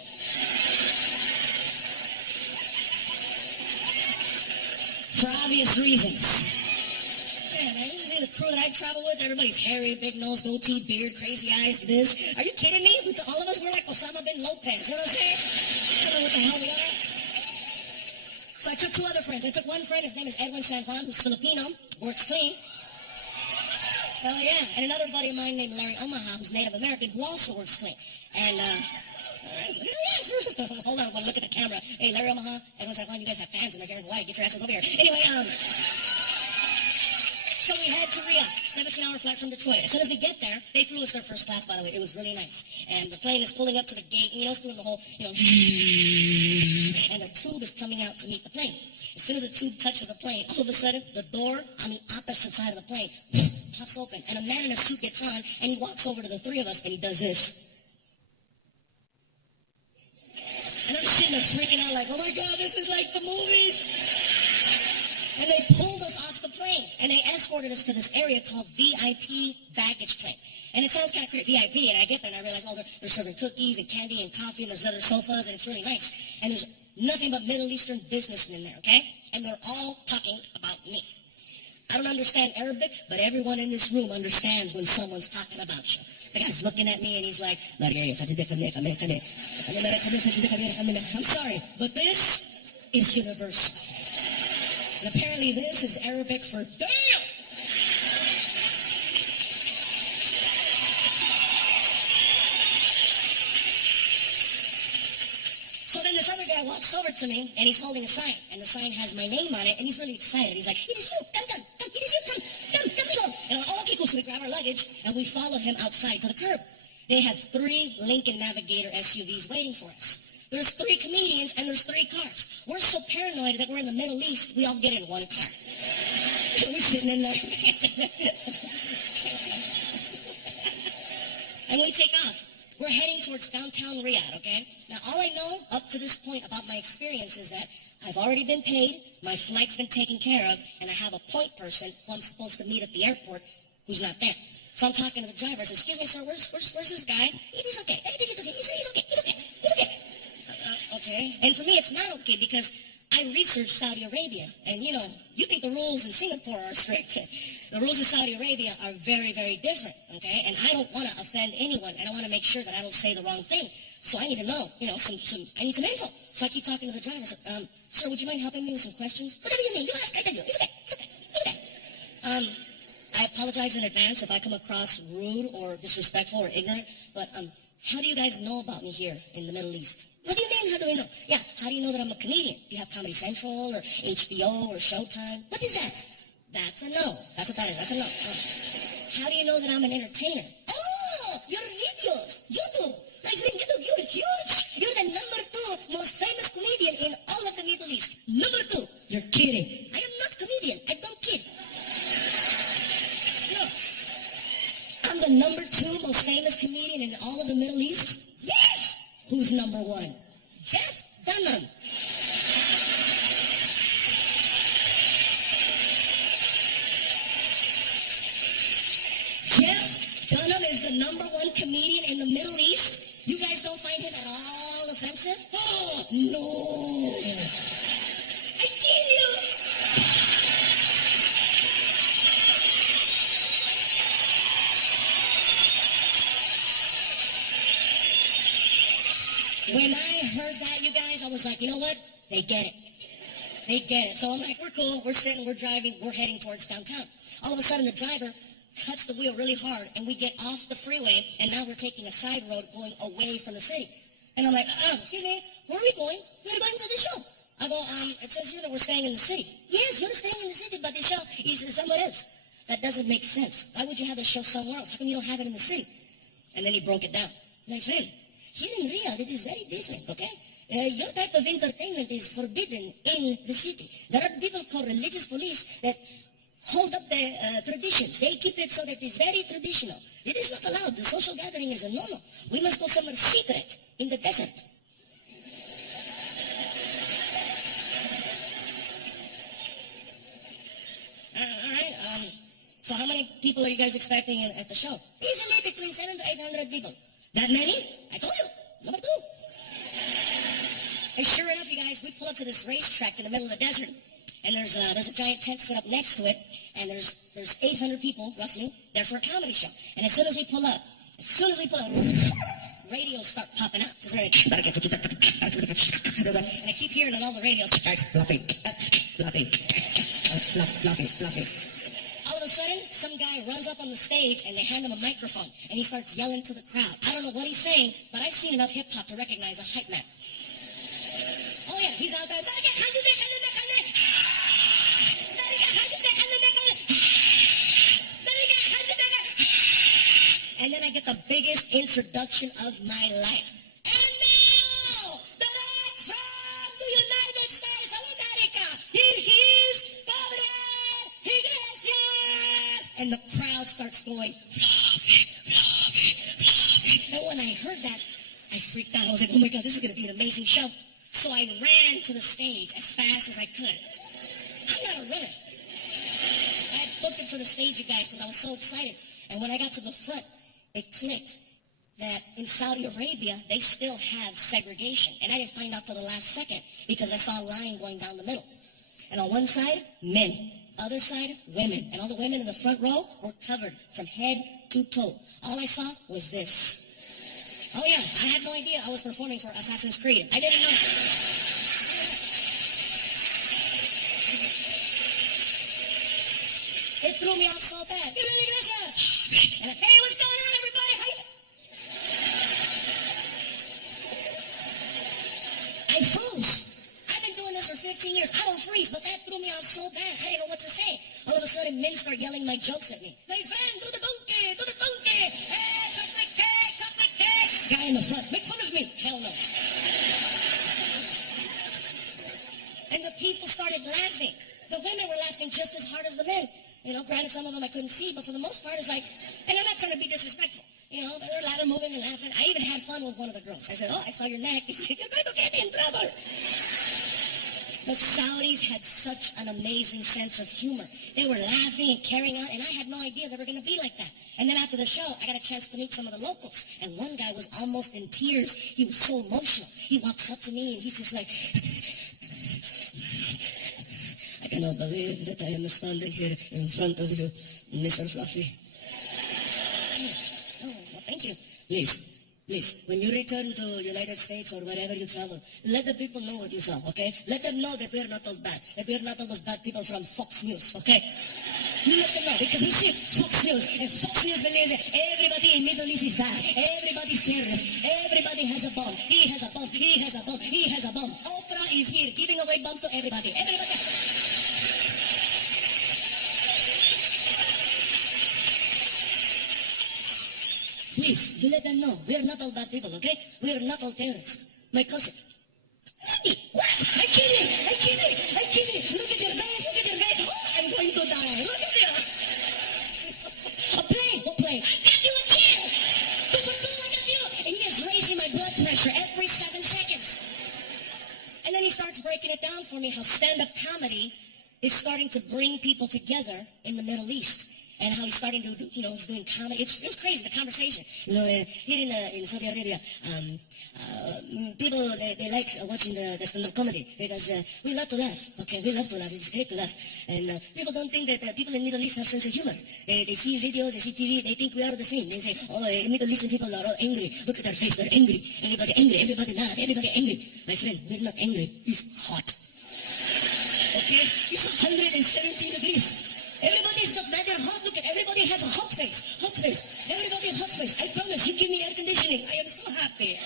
For obvious reasons. Man, you see the crew that I travel with? Everybody's hairy, big nose, goatee, beard, crazy eyes, this. Are you kidding me? All of us, we're like Osama bin Lopez. You know what I'm saying? I don't know what the hell we are. So I took 2 other friends. I took one friend, his name is Edwin San Juan, who's Filipino, works clean. Oh yeah. And another buddy of mine named Larry Omaha, who's Native American, who also works clean. And, yeah, sure. Hold on, I want to look at the camera. Hey, Larry Omaha, everyone's like, oh, you guys have fans and they're here in Hawaii. Get your asses over here. Anyway, so we head to Rio, 17-hour flight from Detroit. As soon as we get there, they flew us their first class, by the way. It was really nice. And the plane is pulling up to the gate, and it's doing the whole, and the tube is coming out to meet the plane. As soon as the tube touches the plane, all of a sudden, the door on the opposite side of the plane pops open, and a man in a suit gets on, and he walks over to the three of us, and he does this. And I'm sitting there freaking out like, oh my God, this is like the movies. And they pulled us off the plane, and they escorted us to this area called VIP baggage claim. And it sounds kind of great, VIP, and I get there and I realize, oh, they're serving cookies and candy and coffee, and there's leather sofas, and it's really nice. And there's nothing but Middle Eastern businessmen there, okay? And they're all talking about me. I don't understand Arabic, but everyone in this room understands when someone's talking about you. The guy's looking at me and he's like, I'm sorry, but this is universal. And apparently this is Arabic for damn! So then this other guy walks over to me, and he's holding a sign, and the sign has my name on it, and he's really excited. He's like, it is you, come, it is you, come, we go. And I'm like, oh, okay, cool. So we grab our luggage, and we follow him outside to the curb. They have 3 Lincoln Navigator SUVs waiting for us. There's 3 comedians, and there's 3 cars. We're so paranoid that we're in the Middle East, we all get in one car. We're sitting in there. And we take off. We're heading towards downtown Riyadh, okay? Now, all I know up to this point about my experience is that I've already been paid, my flight's been taken care of, and I have a point person who I'm supposed to meet at the airport who's not there. So I'm talking to the driver. I said, excuse me, sir, where's this guy? It is okay. He's okay. Okay. And for me, it's not okay because I researched Saudi Arabia. And, you think the rules in Singapore are strict. The rules in Saudi Arabia are very, very different, okay? And I don't want to offend anyone, and I want to make sure that I don't say the wrong thing. So I need to know, I need some info. So I keep talking to the driver. I said, sir, would you mind helping me with some questions? Whatever you mean. You ask, I tell you. It's okay. I apologize in advance if I come across rude or disrespectful or ignorant, but how do you guys know about me here in the Middle East? What do you mean, how do we know? Yeah, how do you know that I'm a comedian? Do you have Comedy Central or HBO or Showtime? What is that? That's a no. That's what that is. That's a no. How do you know that I'm an entertainer? Oh, your videos. YouTube. My friend, YouTube, you're huge. You're the number 2 most famous comedian in all of the Middle East. Number 2. You're kidding. I am not comedian. I don't kid. No. I'm the number 2 most famous comedian in all of the Middle East? Yes! Who's number 1? Jeff Dunham. Jeff Dunham is the number 1 comedian in the Middle East. You guys don't find him at all offensive? Oh, no. I kill you. When I heard that, you guys, I was like, you know what? They get it. They get it. So I'm like, we're cool. We're sitting, we're driving, we're heading towards downtown. All of a sudden, the driver cuts the wheel really hard, and we get off the freeway, and now we're taking a side road going away from the city. And I'm like, excuse me, where are we going? We're going to the show. I go, it says here that we're staying in the city. Yes, you're staying in the city, but the show is somewhere else. That doesn't make sense. Why would you have the show somewhere else? How come you don't have it in the city? And then he broke it down. My friend, here in Riyadh, it is very different, okay? Your type of entertainment is forbidden in the city. There are people called religious police that hold up the traditions. They keep it so that it's very traditional. It is not allowed. The social gathering is a no-no. We must go somewhere secret in the desert. All right. So how many people are you guys expecting at the show? Easily between 700 to 800 people. That many? I told you. Number 2. And sure enough, you guys, we pull up to this racetrack in the middle of the desert. And there's a giant tent set up next to it, and there's 800 people, roughly, there for a comedy show. And as soon as we pull up, radios start popping up. And I keep hearing on all the radios, fluffy. All of a sudden, some guy runs up on the stage, and they hand him a microphone, and he starts yelling to the crowd. I don't know what he's saying, but I've seen enough hip-hop to recognize a hype man. Oh, yeah. He's out there. And then I get the biggest introduction of my life. And now, direct from the United States of America, here he is, Gabriel Iglesias. And the crowd starts going, Fluffy, Fluffy, Fluffy. And when I heard that, I freaked out. I was like, oh my God, this is going to be an amazing show. So I ran to the stage as fast as I could. I'm not a runner. I booked it to the stage, you guys, because I was so excited. And when I got to the front, it clicked that in Saudi Arabia, they still have segregation. And I didn't find out till the last second because I saw a line going down the middle. And on one side, men. Other side, women. And all the women in the front row were covered from head to toe. All I saw was this. Oh yeah, I had no idea I was performing for Assassin's Creed. I didn't know. It threw me off so bad. Gabriel Iglesias! And hey, what's going on, everybody? I froze. I've been doing this for 15 years. I don't freeze, but that threw me off so bad. I didn't know what to say. All of a sudden, men start yelling my jokes at me. My friend, do the donkey, do the donkey. Hey, chocolate cake, chocolate cake. Guy in the front, make fun of me. Hell no. And the people started laughing. The women were laughing just as hard as the men. You know, granted, some of them I couldn't see, but for the most part, it's like, and I'm not trying to be disrespectful. You know, they're lather moving and laughing. I even had fun with one of the girls. I said, oh, I saw your neck. She said, you're going to get in trouble. The Saudis had such an amazing sense of humor. They were laughing and carrying on, and I had no idea they were going to be like that. And then after the show, I got a chance to meet some of the locals. And one guy was almost in tears. He was so emotional. He walks up to me, and he's just like, I cannot believe that I am standing here in front of you, Mr. Fluffy. Oh, well, thank you. Please, when you return to United States or wherever you travel, let the people know what you saw, okay? Let them know that we're not all bad. That we're not all those bad people from Fox News, okay? You let them know, because we see Fox News, and Fox News believes that everybody in Middle East is bad. Everybody's terrorist. Everybody has a bomb. He has a bomb. He has a bomb. He has a bomb. Oprah is here giving away bombs to everybody. Everybody. Please, you let them know. We are not all bad people, okay? We are not all terrorists. My cousin. Maybe. What? I'm kidding. I'm kidding. I'm kidding. Look at your face. Look at your face. Oh, I'm going to die. Look at you. A plane. What plane? I got you again. 2 for 2, I got you. And he is raising my blood pressure every 7 seconds. And then he starts breaking it down for me how stand-up comedy is starting to bring people together in the Middle East. And how he's starting to do, you know, he's doing comedy. It was crazy, the conversation. You know, here in Saudi Arabia, people, they like watching the stand-up comedy because we love to laugh. Okay, we love to laugh. It's great to laugh. And people don't think that people in Middle East have sense of humor. They see videos, they see TV, they think we are the same. They say, oh, Middle Eastern people are all angry. Look at their face, they're angry. Everybody mad, everybody angry. My friend, we're not angry. It's hot. Okay? It's 117 degrees. Everybody is not mad, they're hot. Look at everybody has a hot face. Hot face. Everybody has hot face. I promise, you give me air conditioning. I am so happy.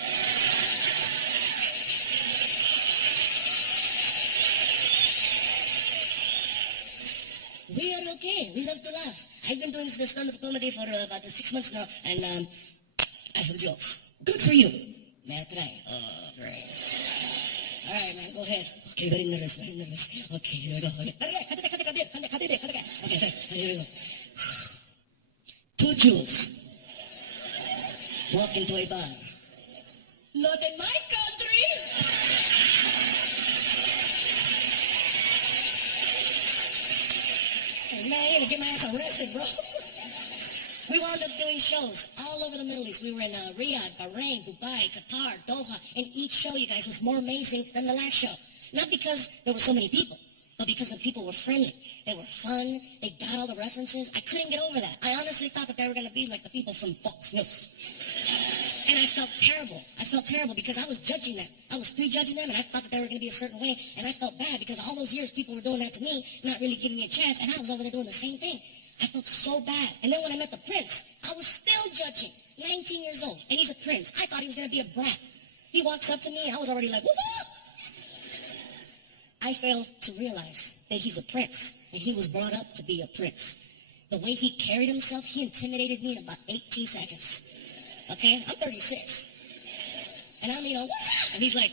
We are okay. We love to laugh. I've been doing this stand-up comedy for about 6 months now, and I have jokes. Good for you. May I try? Oh, great. All right, man, go ahead. Okay, very nervous. Okay, here we go. Okay, here we go. 2 Jews walk into a bar. Not in my country. Hey, man, you're gonna get my ass arrested, bro. We wound up doing shows all over the Middle East. We were in Riyadh, Bahrain, Dubai, Qatar, Doha, and each show, you guys, was more amazing than the last show. Not because there were so many people, but because the people were friendly. They were fun. They got all the references. I couldn't get over that. I honestly thought that they were going to be like the people from Fox News. And I felt terrible. I felt terrible because I was judging them. I was prejudging them, and I thought that they were going to be a certain way. And I felt bad because all those years people were doing that to me, not really giving me a chance, and I was over there doing the same thing. I felt so bad. And then when I met the prince, I was still judging. 19 years old, and he's a prince. I thought he was going to be a brat. He walks up to me, and I was already like, what's up? I failed to realize that he's a prince, and he was brought up to be a prince. The way he carried himself, he intimidated me in about 18 seconds. Okay? I'm 36. And I'm, what's up? And he's like,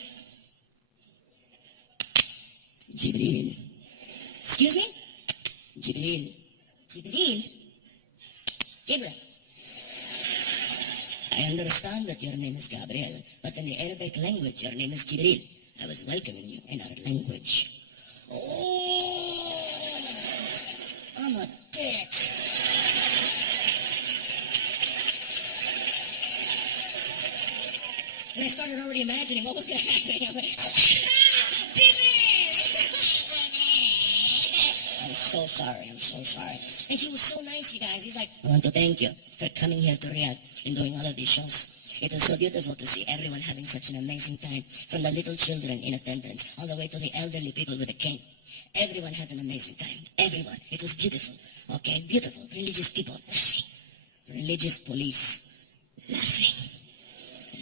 Jibril. Excuse me? Jibril. Jibril? Gabriel. I understand that your name is Gabriel, but in the Arabic language, your name is Jibril. I was welcoming you in our language. Oh, I'm a dick. And I started already imagining what was going to happen. I'm like, I'm so sorry. And he was so nice, you guys. He's like, I want to thank you for coming here to Riyadh and doing all of these shows. It was so beautiful to see everyone having such an amazing time, from the little children in attendance all the way to the elderly people with a cane. Everyone had an amazing time. Everyone. It was beautiful. Okay? Beautiful. Religious people laughing. Religious police laughing.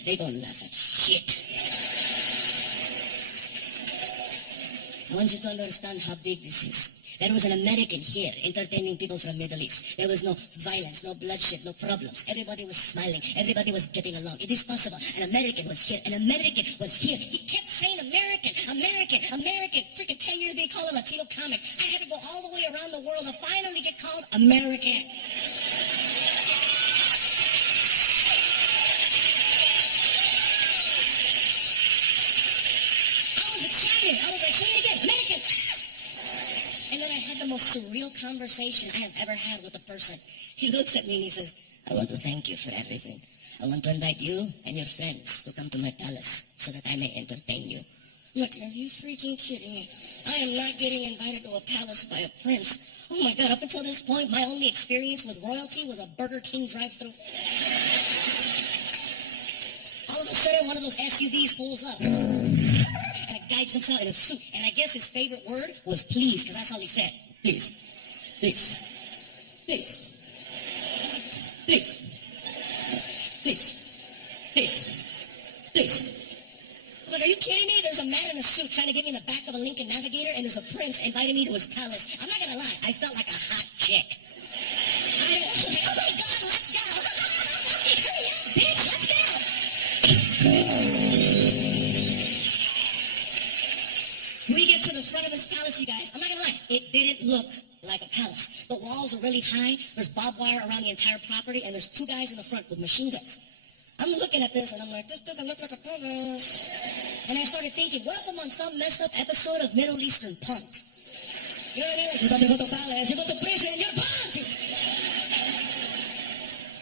They don't laugh at shit. I want you to understand how big this is. There was an American here entertaining people from Middle East. There was no violence, no bloodshed, no problems. Everybody was smiling. Everybody was getting along. It is possible. An American was here. An American was here. He kept saying American, American, American. Freaking 10 years being called a Latino comic. I had to go all the way around the world to finally get called American. I was excited. I was like, say it again, American. And then I had the most surreal conversation I have ever had with a person. He looks at me and he says, I want to thank you for everything. I want to invite you and your friends to come to my palace so that I may entertain you. Look, are you freaking kidding me? I am not getting invited to a palace by a prince. Oh my God, up until this point, my only experience with royalty was a Burger King drive-thru. All of a sudden, one of those SUVs pulls up. And a guy jumps out in a suit. And I guess his favorite word was please, because that's all he said. Please. Please. Please. Please. Please. Please. Please. Look, are you kidding me? There's a man in a suit trying to get me in the back of a Lincoln Navigator, and there's a prince inviting me to his palace. I'm not going to lie. I felt like a hot chick. I was like, oh my God, let's go. Hurry up, bitch, let's go. We get to the front of his palace, you guys. I'm not going to lie. It didn't look like a palace. The walls are really high. There's barbed wire around the entire property, and there's two guys in the front with machine guns. I'm looking at this, and I'm like, this doesn't look like a palace. And I started thinking, what if I'm on some messed up episode of Middle Eastern Punk'd? You know what I mean? Like, you go to palace, you go to prison, you're punked!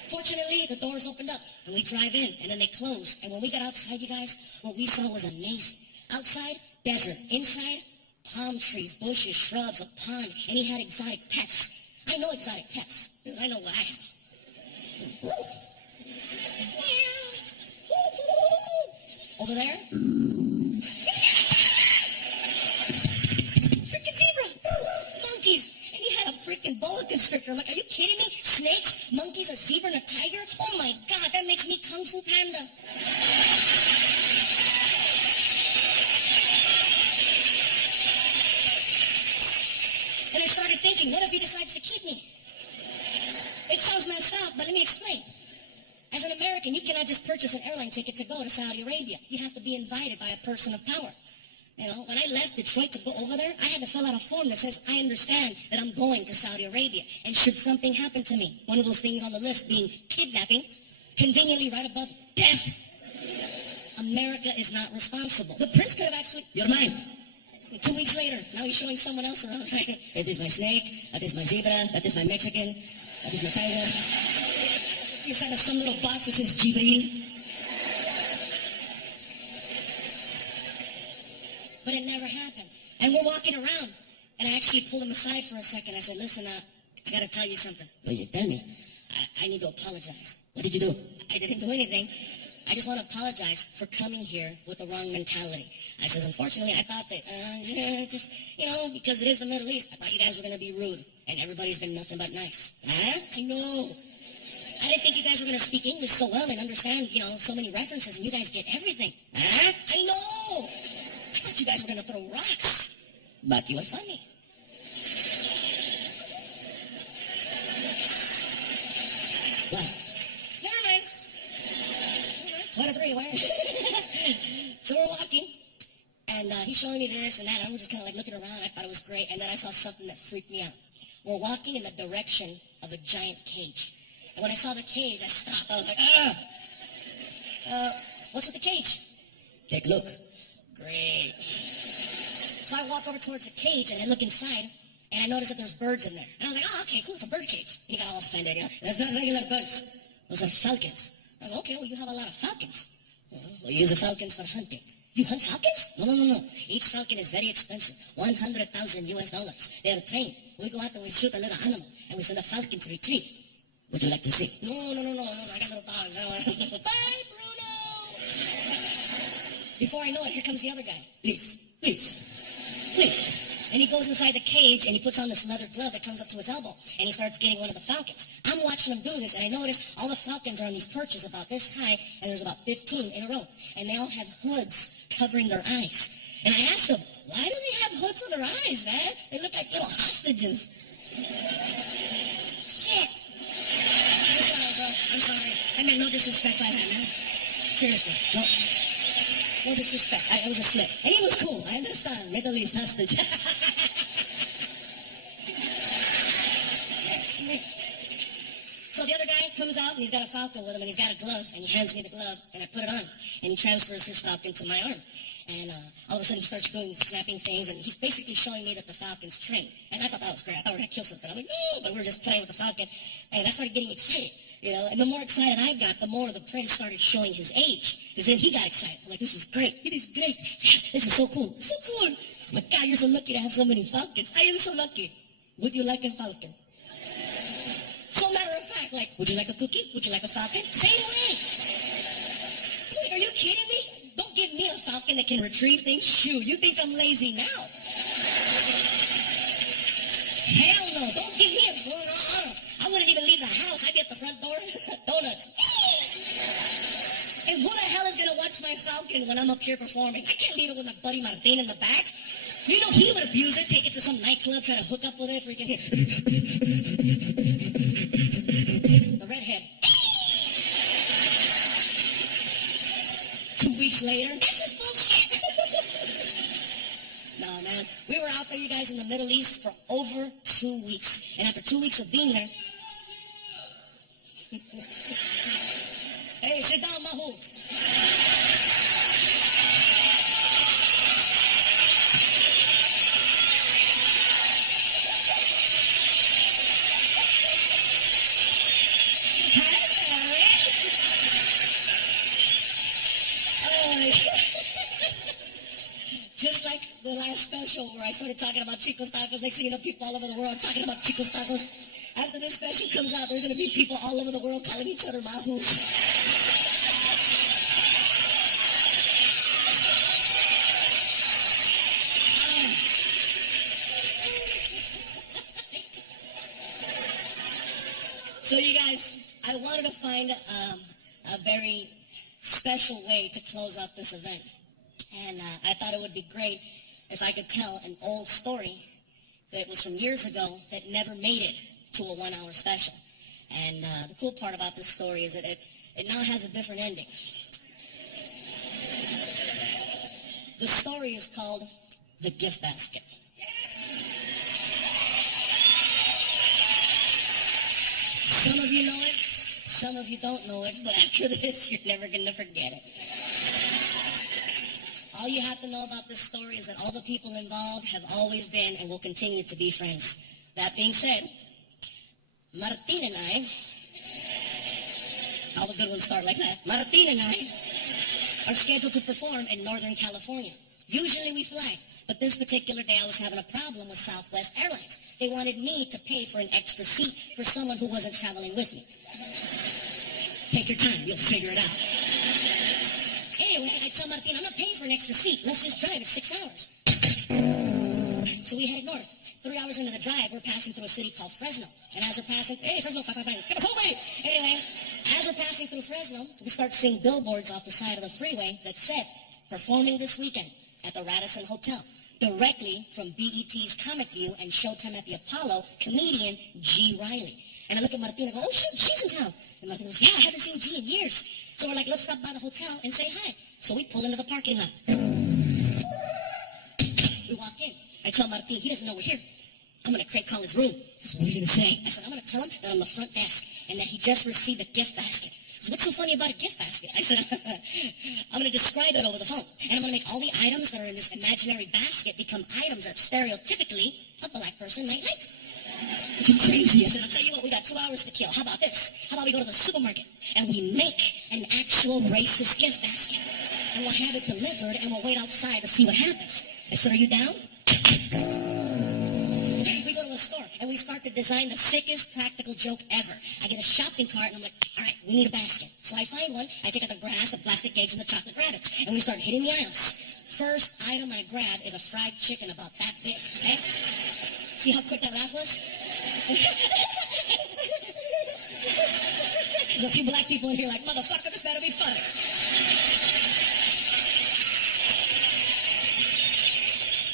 Fortunately, the doors opened up, and we drive in, and then they closed. And when we got outside, you guys, what we saw was amazing. Outside, desert. Inside, palm trees, bushes, shrubs, a pond, and he had exotic pets. I know exotic pets, because I know what I have. Over there? Freaking zebra! Monkeys! And he had a freaking boa constrictor. Like, are you kidding me? Snakes, monkeys, a zebra, and a tiger? Oh my God, that makes me Kung Fu Panda. And I started thinking, what if he decides to keep me? It sounds messed up, but let me explain. As an American, you cannot just purchase an airline ticket to go to Saudi Arabia. You have to be invited by a person of power. You know, when I left Detroit to go over there, I had to fill out a form that says, I understand that I'm going to Saudi Arabia. And should something happen to me, one of those things on the list being kidnapping, conveniently right above death, America is not responsible. The prince could have actually, you're mine. And 2 weeks later, now he's showing someone else around, right? It is my snake, that is my zebra, that is my Mexican, that is my tiger. Inside of some little box that says Jibril. But it never happened. And we're walking around, and I actually pulled him aside for a second. I said, listen, I got to tell you something. Well, you tell me. I need to apologize. What did you do? I didn't do anything. I just want to apologize for coming here with the wrong mentality. I says, unfortunately, I thought that, just, because it is the Middle East, I thought you guys were going to be rude. And everybody's been nothing but nice. Huh? I know. I didn't think you guys were going to speak English so well and understand, so many references, and you guys get everything. Huh? I know. I thought you guys were going to throw rocks. but you are funny. What? Never mind. What a three, what? So we're walking, and he's showing me this and that, and I'm just kind of like looking around. I thought it was great, and then I saw something that freaked me out. We're walking in the direction of a giant cage. And when I saw the cage, I stopped. I was like, what's with the cage? Take a look. Great. So I walk over towards the cage, and I look inside, and I notice that there's birds in there. And I was like, oh, okay, cool, it's a bird cage. And he got all offended, you know. That's not regular birds. Those are falcons. I go, okay, well, you have a lot of falcons. We use the falcons for hunting. You hunt falcons? No. Each falcon is very expensive. $100,000 US. They are trained. We go out and we shoot a little animal, and we send a falcon to retrieve. Would you like to see? No. I got little dogs. Bye, Bruno. Before I know it, here comes the other guy. Please. And he goes inside the cage, and he puts on this leather glove that comes up to his elbow, and he starts getting one of the falcons. I'm watching him do this, and I notice all the falcons are on these perches about this high, and there's about 15 in a row, and they all have hoods covering their eyes. And I asked them, why do they have hoods on their eyes, man? They look like little hostages. Shit. I'm sorry. I meant no disrespect by that, man. Seriously. No disrespect. It was a slip. And he was cool. I understand. Middle East hostage. So the other guy comes out, and he's got a falcon with him, and he's got a glove, and he hands me the glove, and I put it on, and he transfers his falcon to my arm. And all of a sudden, he starts doing snapping things, and he's basically showing me that the falcon's trained. And I thought that was great. I thought we were going to kill something. I'm like, no, but we were just playing with the falcon. And I started getting excited, you know. And the more excited I got, the more the prince started showing his age. Because then he got excited. I'm like, this is great. It is great. Yes, this is so cool. So cool. I'm like, God, you're so lucky to have so many falcons. I am so lucky. Would you like a falcon? So matter of fact, like, would you like a cookie? Would you like a falcon? Same way. Are you kidding me? Don't give me a falcon that can retrieve things. Shoot, you think I'm lazy now? Hell no. Don't give me a... I wouldn't even leave the house. I'd be at the front door. Donuts. And who the hell is going to watch my falcon when I'm up here performing? I can't leave it with my buddy Martin in the back. You know he would abuse it, take it to some nightclub, try to hook up with it, freaking hear. The redhead. 2 weeks later, this is bullshit. No, man. We were out there, you guys, in the Middle East for over 2 weeks. And after 2 weeks of being there... Hey, sit down, Mahu. Just like the last special where I started talking about Chico's Tacos, next thing you know, people all over the world talking about Chico's Tacos. After this special comes out, there's going to be people all over the world calling each other Mahus. So you guys, I wanted to find a very special way to close out this event. And I thought it would be great if I could tell an old story that was from years ago that never made it to a 1 hour special. And the cool part about this story is that it now has a different ending. The story is called The Gift Basket. Some of you know it, some of you don't know it, but after this, you're never going to forget it. All you have to know about this story is that all the people involved have always been and will continue to be friends. That being said, Martin and I, all the good ones start like that. Martin and I are scheduled to perform in Northern California. Usually we fly, but this particular day I was having a problem with Southwest Airlines. They wanted me to pay for an extra seat for someone who wasn't traveling with me. Take your time, you'll figure it out. Anyway, I tell Martin, I'm not paying for an extra seat. Let's just drive. It's 6 hours. So we headed north. 3 hours into the drive, we're passing through a city called Fresno. And as we're passing, hey, Fresno, fine, get us away. Anyway, as we're passing through Fresno, we start seeing billboards off the side of the freeway that said, performing this weekend at the Radisson Hotel. directly from BET's Comic View and Showtime at the Apollo, comedian G. Riley. And I look at Martin and I go, oh shit, she's in town. And Martin goes, yeah, I haven't seen G in years. So we're like, let's stop by the hotel and say hi. So we pull into the parking lot. We walk in. I tell Martin, he doesn't know we're here. I'm going to call his room. He goes, what are you going to say? I said, I'm going to tell him that I'm the front desk and that he just received a gift basket. He goes, what's so funny about a gift basket? I said, I'm going to describe it over the phone. And I'm going to make all the items that are in this imaginary basket become items that stereotypically a black person might like. You're crazy. I said, I'll tell you what, we got 2 hours to kill. How about this? How about we go to the supermarket and we make an actual racist gift basket? And we'll have it delivered and we'll wait outside to see what happens. I said, are you down? We go to a store and we start to design the sickest practical joke ever. I get a shopping cart and I'm like, all right, we need a basket. So I find one. I take out the grass, the plastic eggs, and the chocolate rabbits. And we start hitting the aisles. First item I grab is a fried chicken about that big. Okay? See how quick that laugh was? There's a few black people in here like, motherfucker, this better be funny.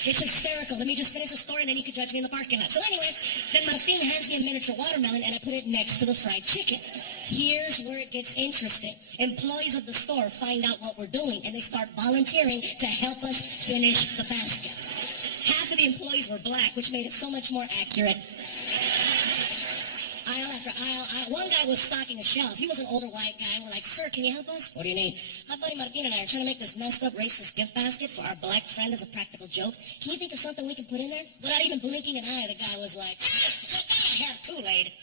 It's hysterical. Let me just finish the story and then you can judge me in the parking lot. So anyway, then Martin hands me a miniature watermelon and I put it next to the fried chicken. Here's where it gets interesting. Employees of the store find out what we're doing and they start volunteering to help us finish the basket. Half of the employees were black, which made it so much more accurate. Aisle after aisle. One guy was stocking a shelf. He was an older white guy. We're like, sir, can you help us? What do you need? My buddy Martin and I are trying to make this messed up racist gift basket for our black friend as a practical joke. Can you think of something we can put in there? Without even blinking an eye, the guy was like, you gotta have Kool-Aid.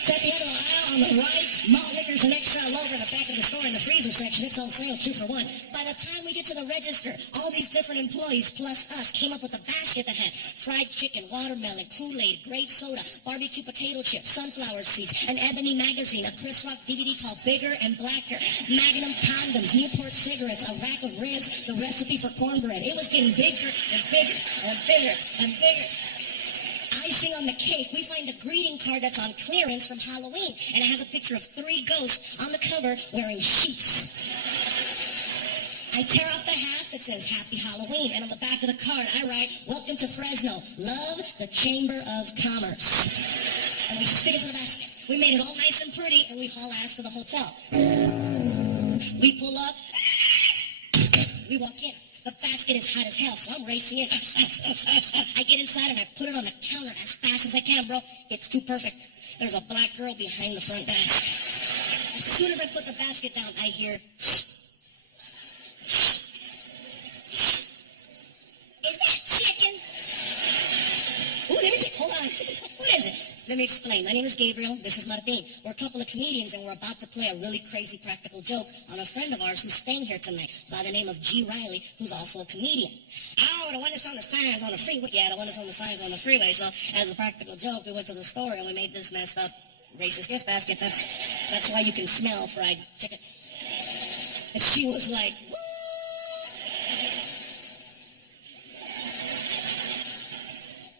It's at the end of the aisle on the right. Malt liquors and extra all over in the back of the store in the freezer section. It's on sale 2 for 1. By the time we get to the register, all these different employees plus us came up with a basket that had fried chicken, watermelon, Kool-Aid, grape soda, barbecue potato chips, sunflower seeds, an Ebony magazine, a Chris Rock DVD called Bigger and Blacker, Magnum condoms, Newport cigarettes, a rack of ribs, the recipe for cornbread. It was getting bigger and bigger and bigger and bigger. Icing on the cake, we find a greeting card that's on clearance from Halloween, and it has a picture of 3 ghosts on the cover wearing sheets. I tear off the half that says Happy Halloween, and on the back of the card I write, welcome to Fresno, love the Chamber of Commerce. And we stick it to the basket. We made it all nice and pretty, and we haul ass to the hotel. We pull up, we walk in. The basket is hot as hell, so I'm racing in. I get inside and I put it on the counter as fast as I can, bro. It's too perfect. There's a black girl behind the front desk. As soon as I put the basket down, I hear, is that chicken? Ooh, let me see. Hold on. What is it? Let me explain. My name is Gabriel. This is Martin. We're a couple of comedians, and we're about to play a really crazy practical joke on a friend of ours who's staying here tonight by the name of G. Riley, who's also a comedian. Oh, the one that's on the signs on the freeway. Yeah, the one that's on the signs on the freeway. So, as a practical joke, we went to the store and we made this messed up racist gift basket. That's why you can smell fried chicken. And she was like, woo!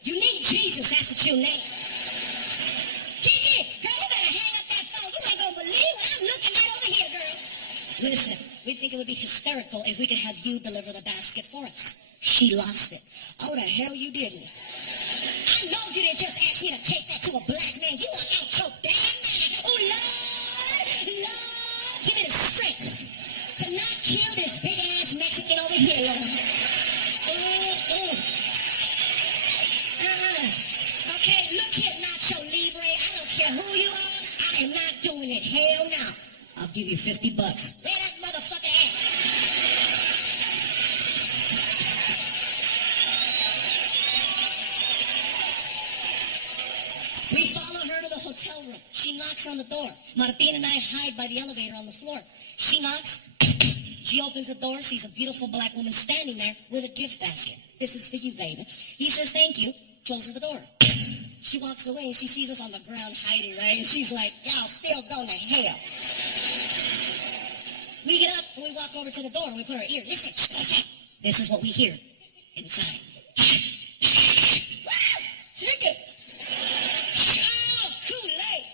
You need Jesus, that's what you need. Listen, we think it would be hysterical if we could have you deliver the basket for us. She lost it. Oh, the hell you didn't. I know you didn't just ask me to take that to a black man. You are out your damn mind. Oh, Lord, Lord, give me the strength to not kill this big-ass Mexican over here, Lord. Okay, look here, Nacho Libre. I don't care who you are. I am not doing it. Hell no. I'll give you $50. Where that motherfucker at? We follow her to the hotel room. She knocks on the door. Martin and I hide by the elevator on the floor. She knocks. She opens the door, sees a beautiful black woman standing there with a gift basket. This is for you, baby. He says, thank you, closes the door. She walks away and she sees us on the ground hiding, right? And she's like, y'all still going to hell. We get up and we walk over to the door and we put our ear. Listen, this is what we hear inside. Chicken. Oh, Kool-Aid.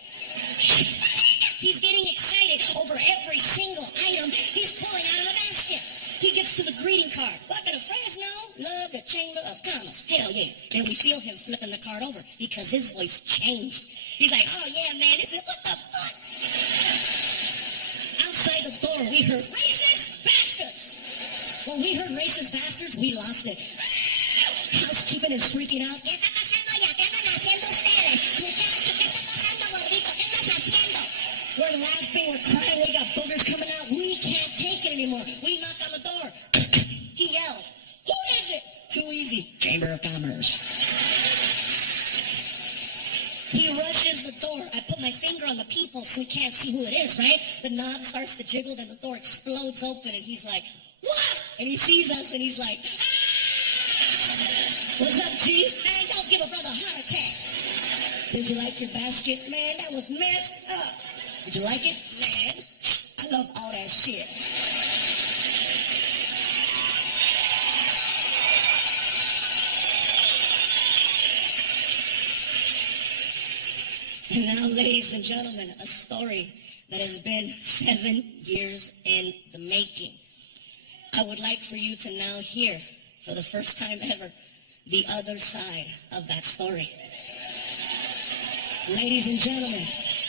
He's getting excited over every single item he's pulling out of the basket. He gets to the greeting card. Welcome to Fresno. Love the Chamber of Commerce. Hell yeah. And we feel him flipping the card over because his voice changed. He's like, oh yeah, man. This is, what the fuck? Outside the door, we heard racist bastards. When we heard racist bastards, we lost it. Housekeeping is freaking out. ¿Qué está pasando allá? ¿Qué andan haciendo ustedes? Muchachos, ¿qué está pasando, gordito? ¿Qué estás haciendo? We're laughing, we're crying, we got boogers coming out. We can't take it anymore. We knock on the door. He yells, who is it? Too easy. Chamber of Commerce. He rushes the door. I put my finger on the people so we can't see who it is, right? The knob starts to jiggle, then the door explodes open, and he's like, what? And he sees us, and he's like, ah! What's up, G? Man, don't give a brother a heart attack. Did you like your basket? Man, that was messed up. Did you like it? Man, I love all that shit. And now, ladies and gentlemen, a story that has been 7 years in the making. I would like for you to now hear, for the first time ever, the other side of that story. Ladies and gentlemen,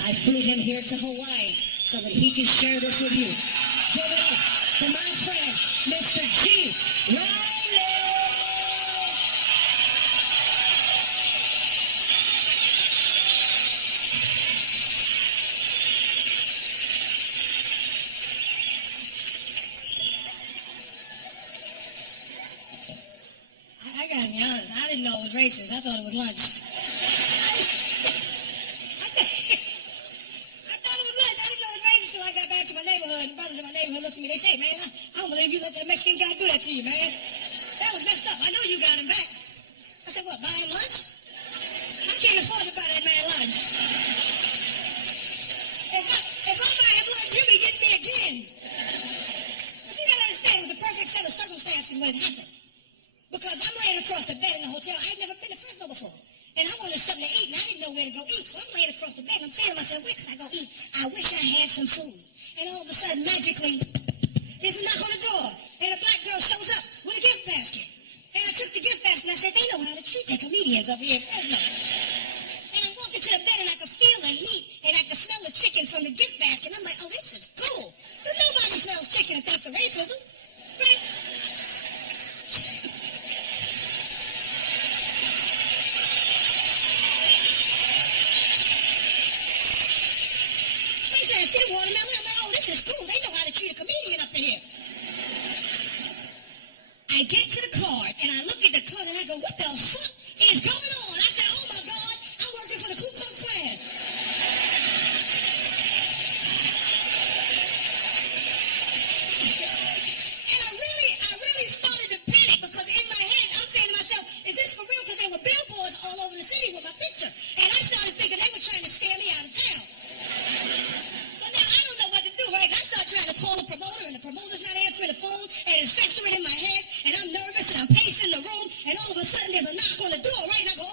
I flew him here to Hawaii so that he can share this with you. Give it up for my friend, Mr. G. Riley! I gotta be honest, I didn't know it was racist. I thought it was lunch. I thought it was lunch. I didn't know it was racist until I got back to my neighborhood. And brothers in my neighborhood looked at me, they say, man, I don't believe you let that Mexican guy do that to you, man. That was messed up. I know you got him back. I said, what, buy him lunch? I can't afford to buy that man lunch. If I buy him lunch, you'll be getting me again. But you gotta understand, it was the perfect set of circumstances when it happened. Because I'm laying across the bed in the hotel. I had never been to Fresno before. And I wanted something to eat, and I didn't know where to go eat. So I'm laying across the bed, and I'm saying to myself, where can I go eat? I wish I had some food. And all of a sudden, magically, there's a knock on the door. And a black girl shows up with a gift basket. And I took the gift basket, and I said, they know how to treat their comedians up here in Fresno. And I'm walking to the bed, and I could feel the heat, and I could smell the chicken from the gift basket. And I'm like, oh, this is cool. Nobody smells chicken and thinks of racism. Right? Watermelon. I'm like, oh, this is cool. They know how to treat a comedian up in here. I get to the card, and I look at the card, and I go, what the fuck is going on? I said, oh, my God, I'm working for the Ku Klux Klan. And I really started to panic because in my head, I'm saying to myself, is this for real? Because there were billboards all over the city with my picture. And I started thinking they were trying to scare me out of town. Right? I start trying to call the promoter, and the promoter's not answering the phone, and it's festering in my head, and I'm nervous, and I'm pacing the room, and all of a sudden there's a knock on the door, right? And I go,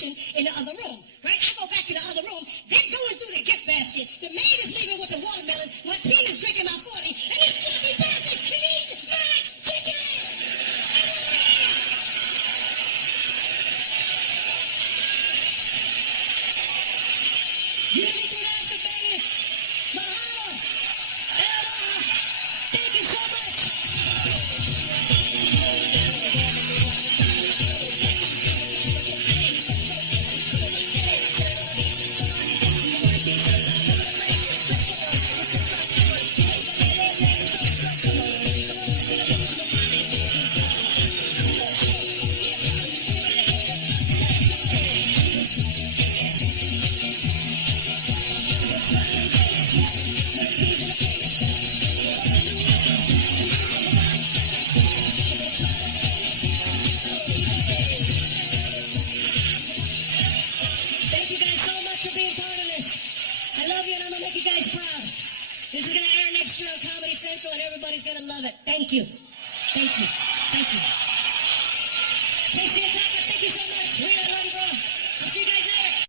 distribution in the other room, right? I go back in the other room. They're going through their gift basket. The maid is leaving with the watermelon. Martina's drinking my 40. And this fluffy bastard is eating my chicken. You need to activate Mahalo. And thank you so much. Thank you guys so much for being part of this. I love you and I'm gonna make you guys proud. This is gonna air next year on Comedy Central and everybody's gonna love it. Thank you. Thank you. Thank you. Casey,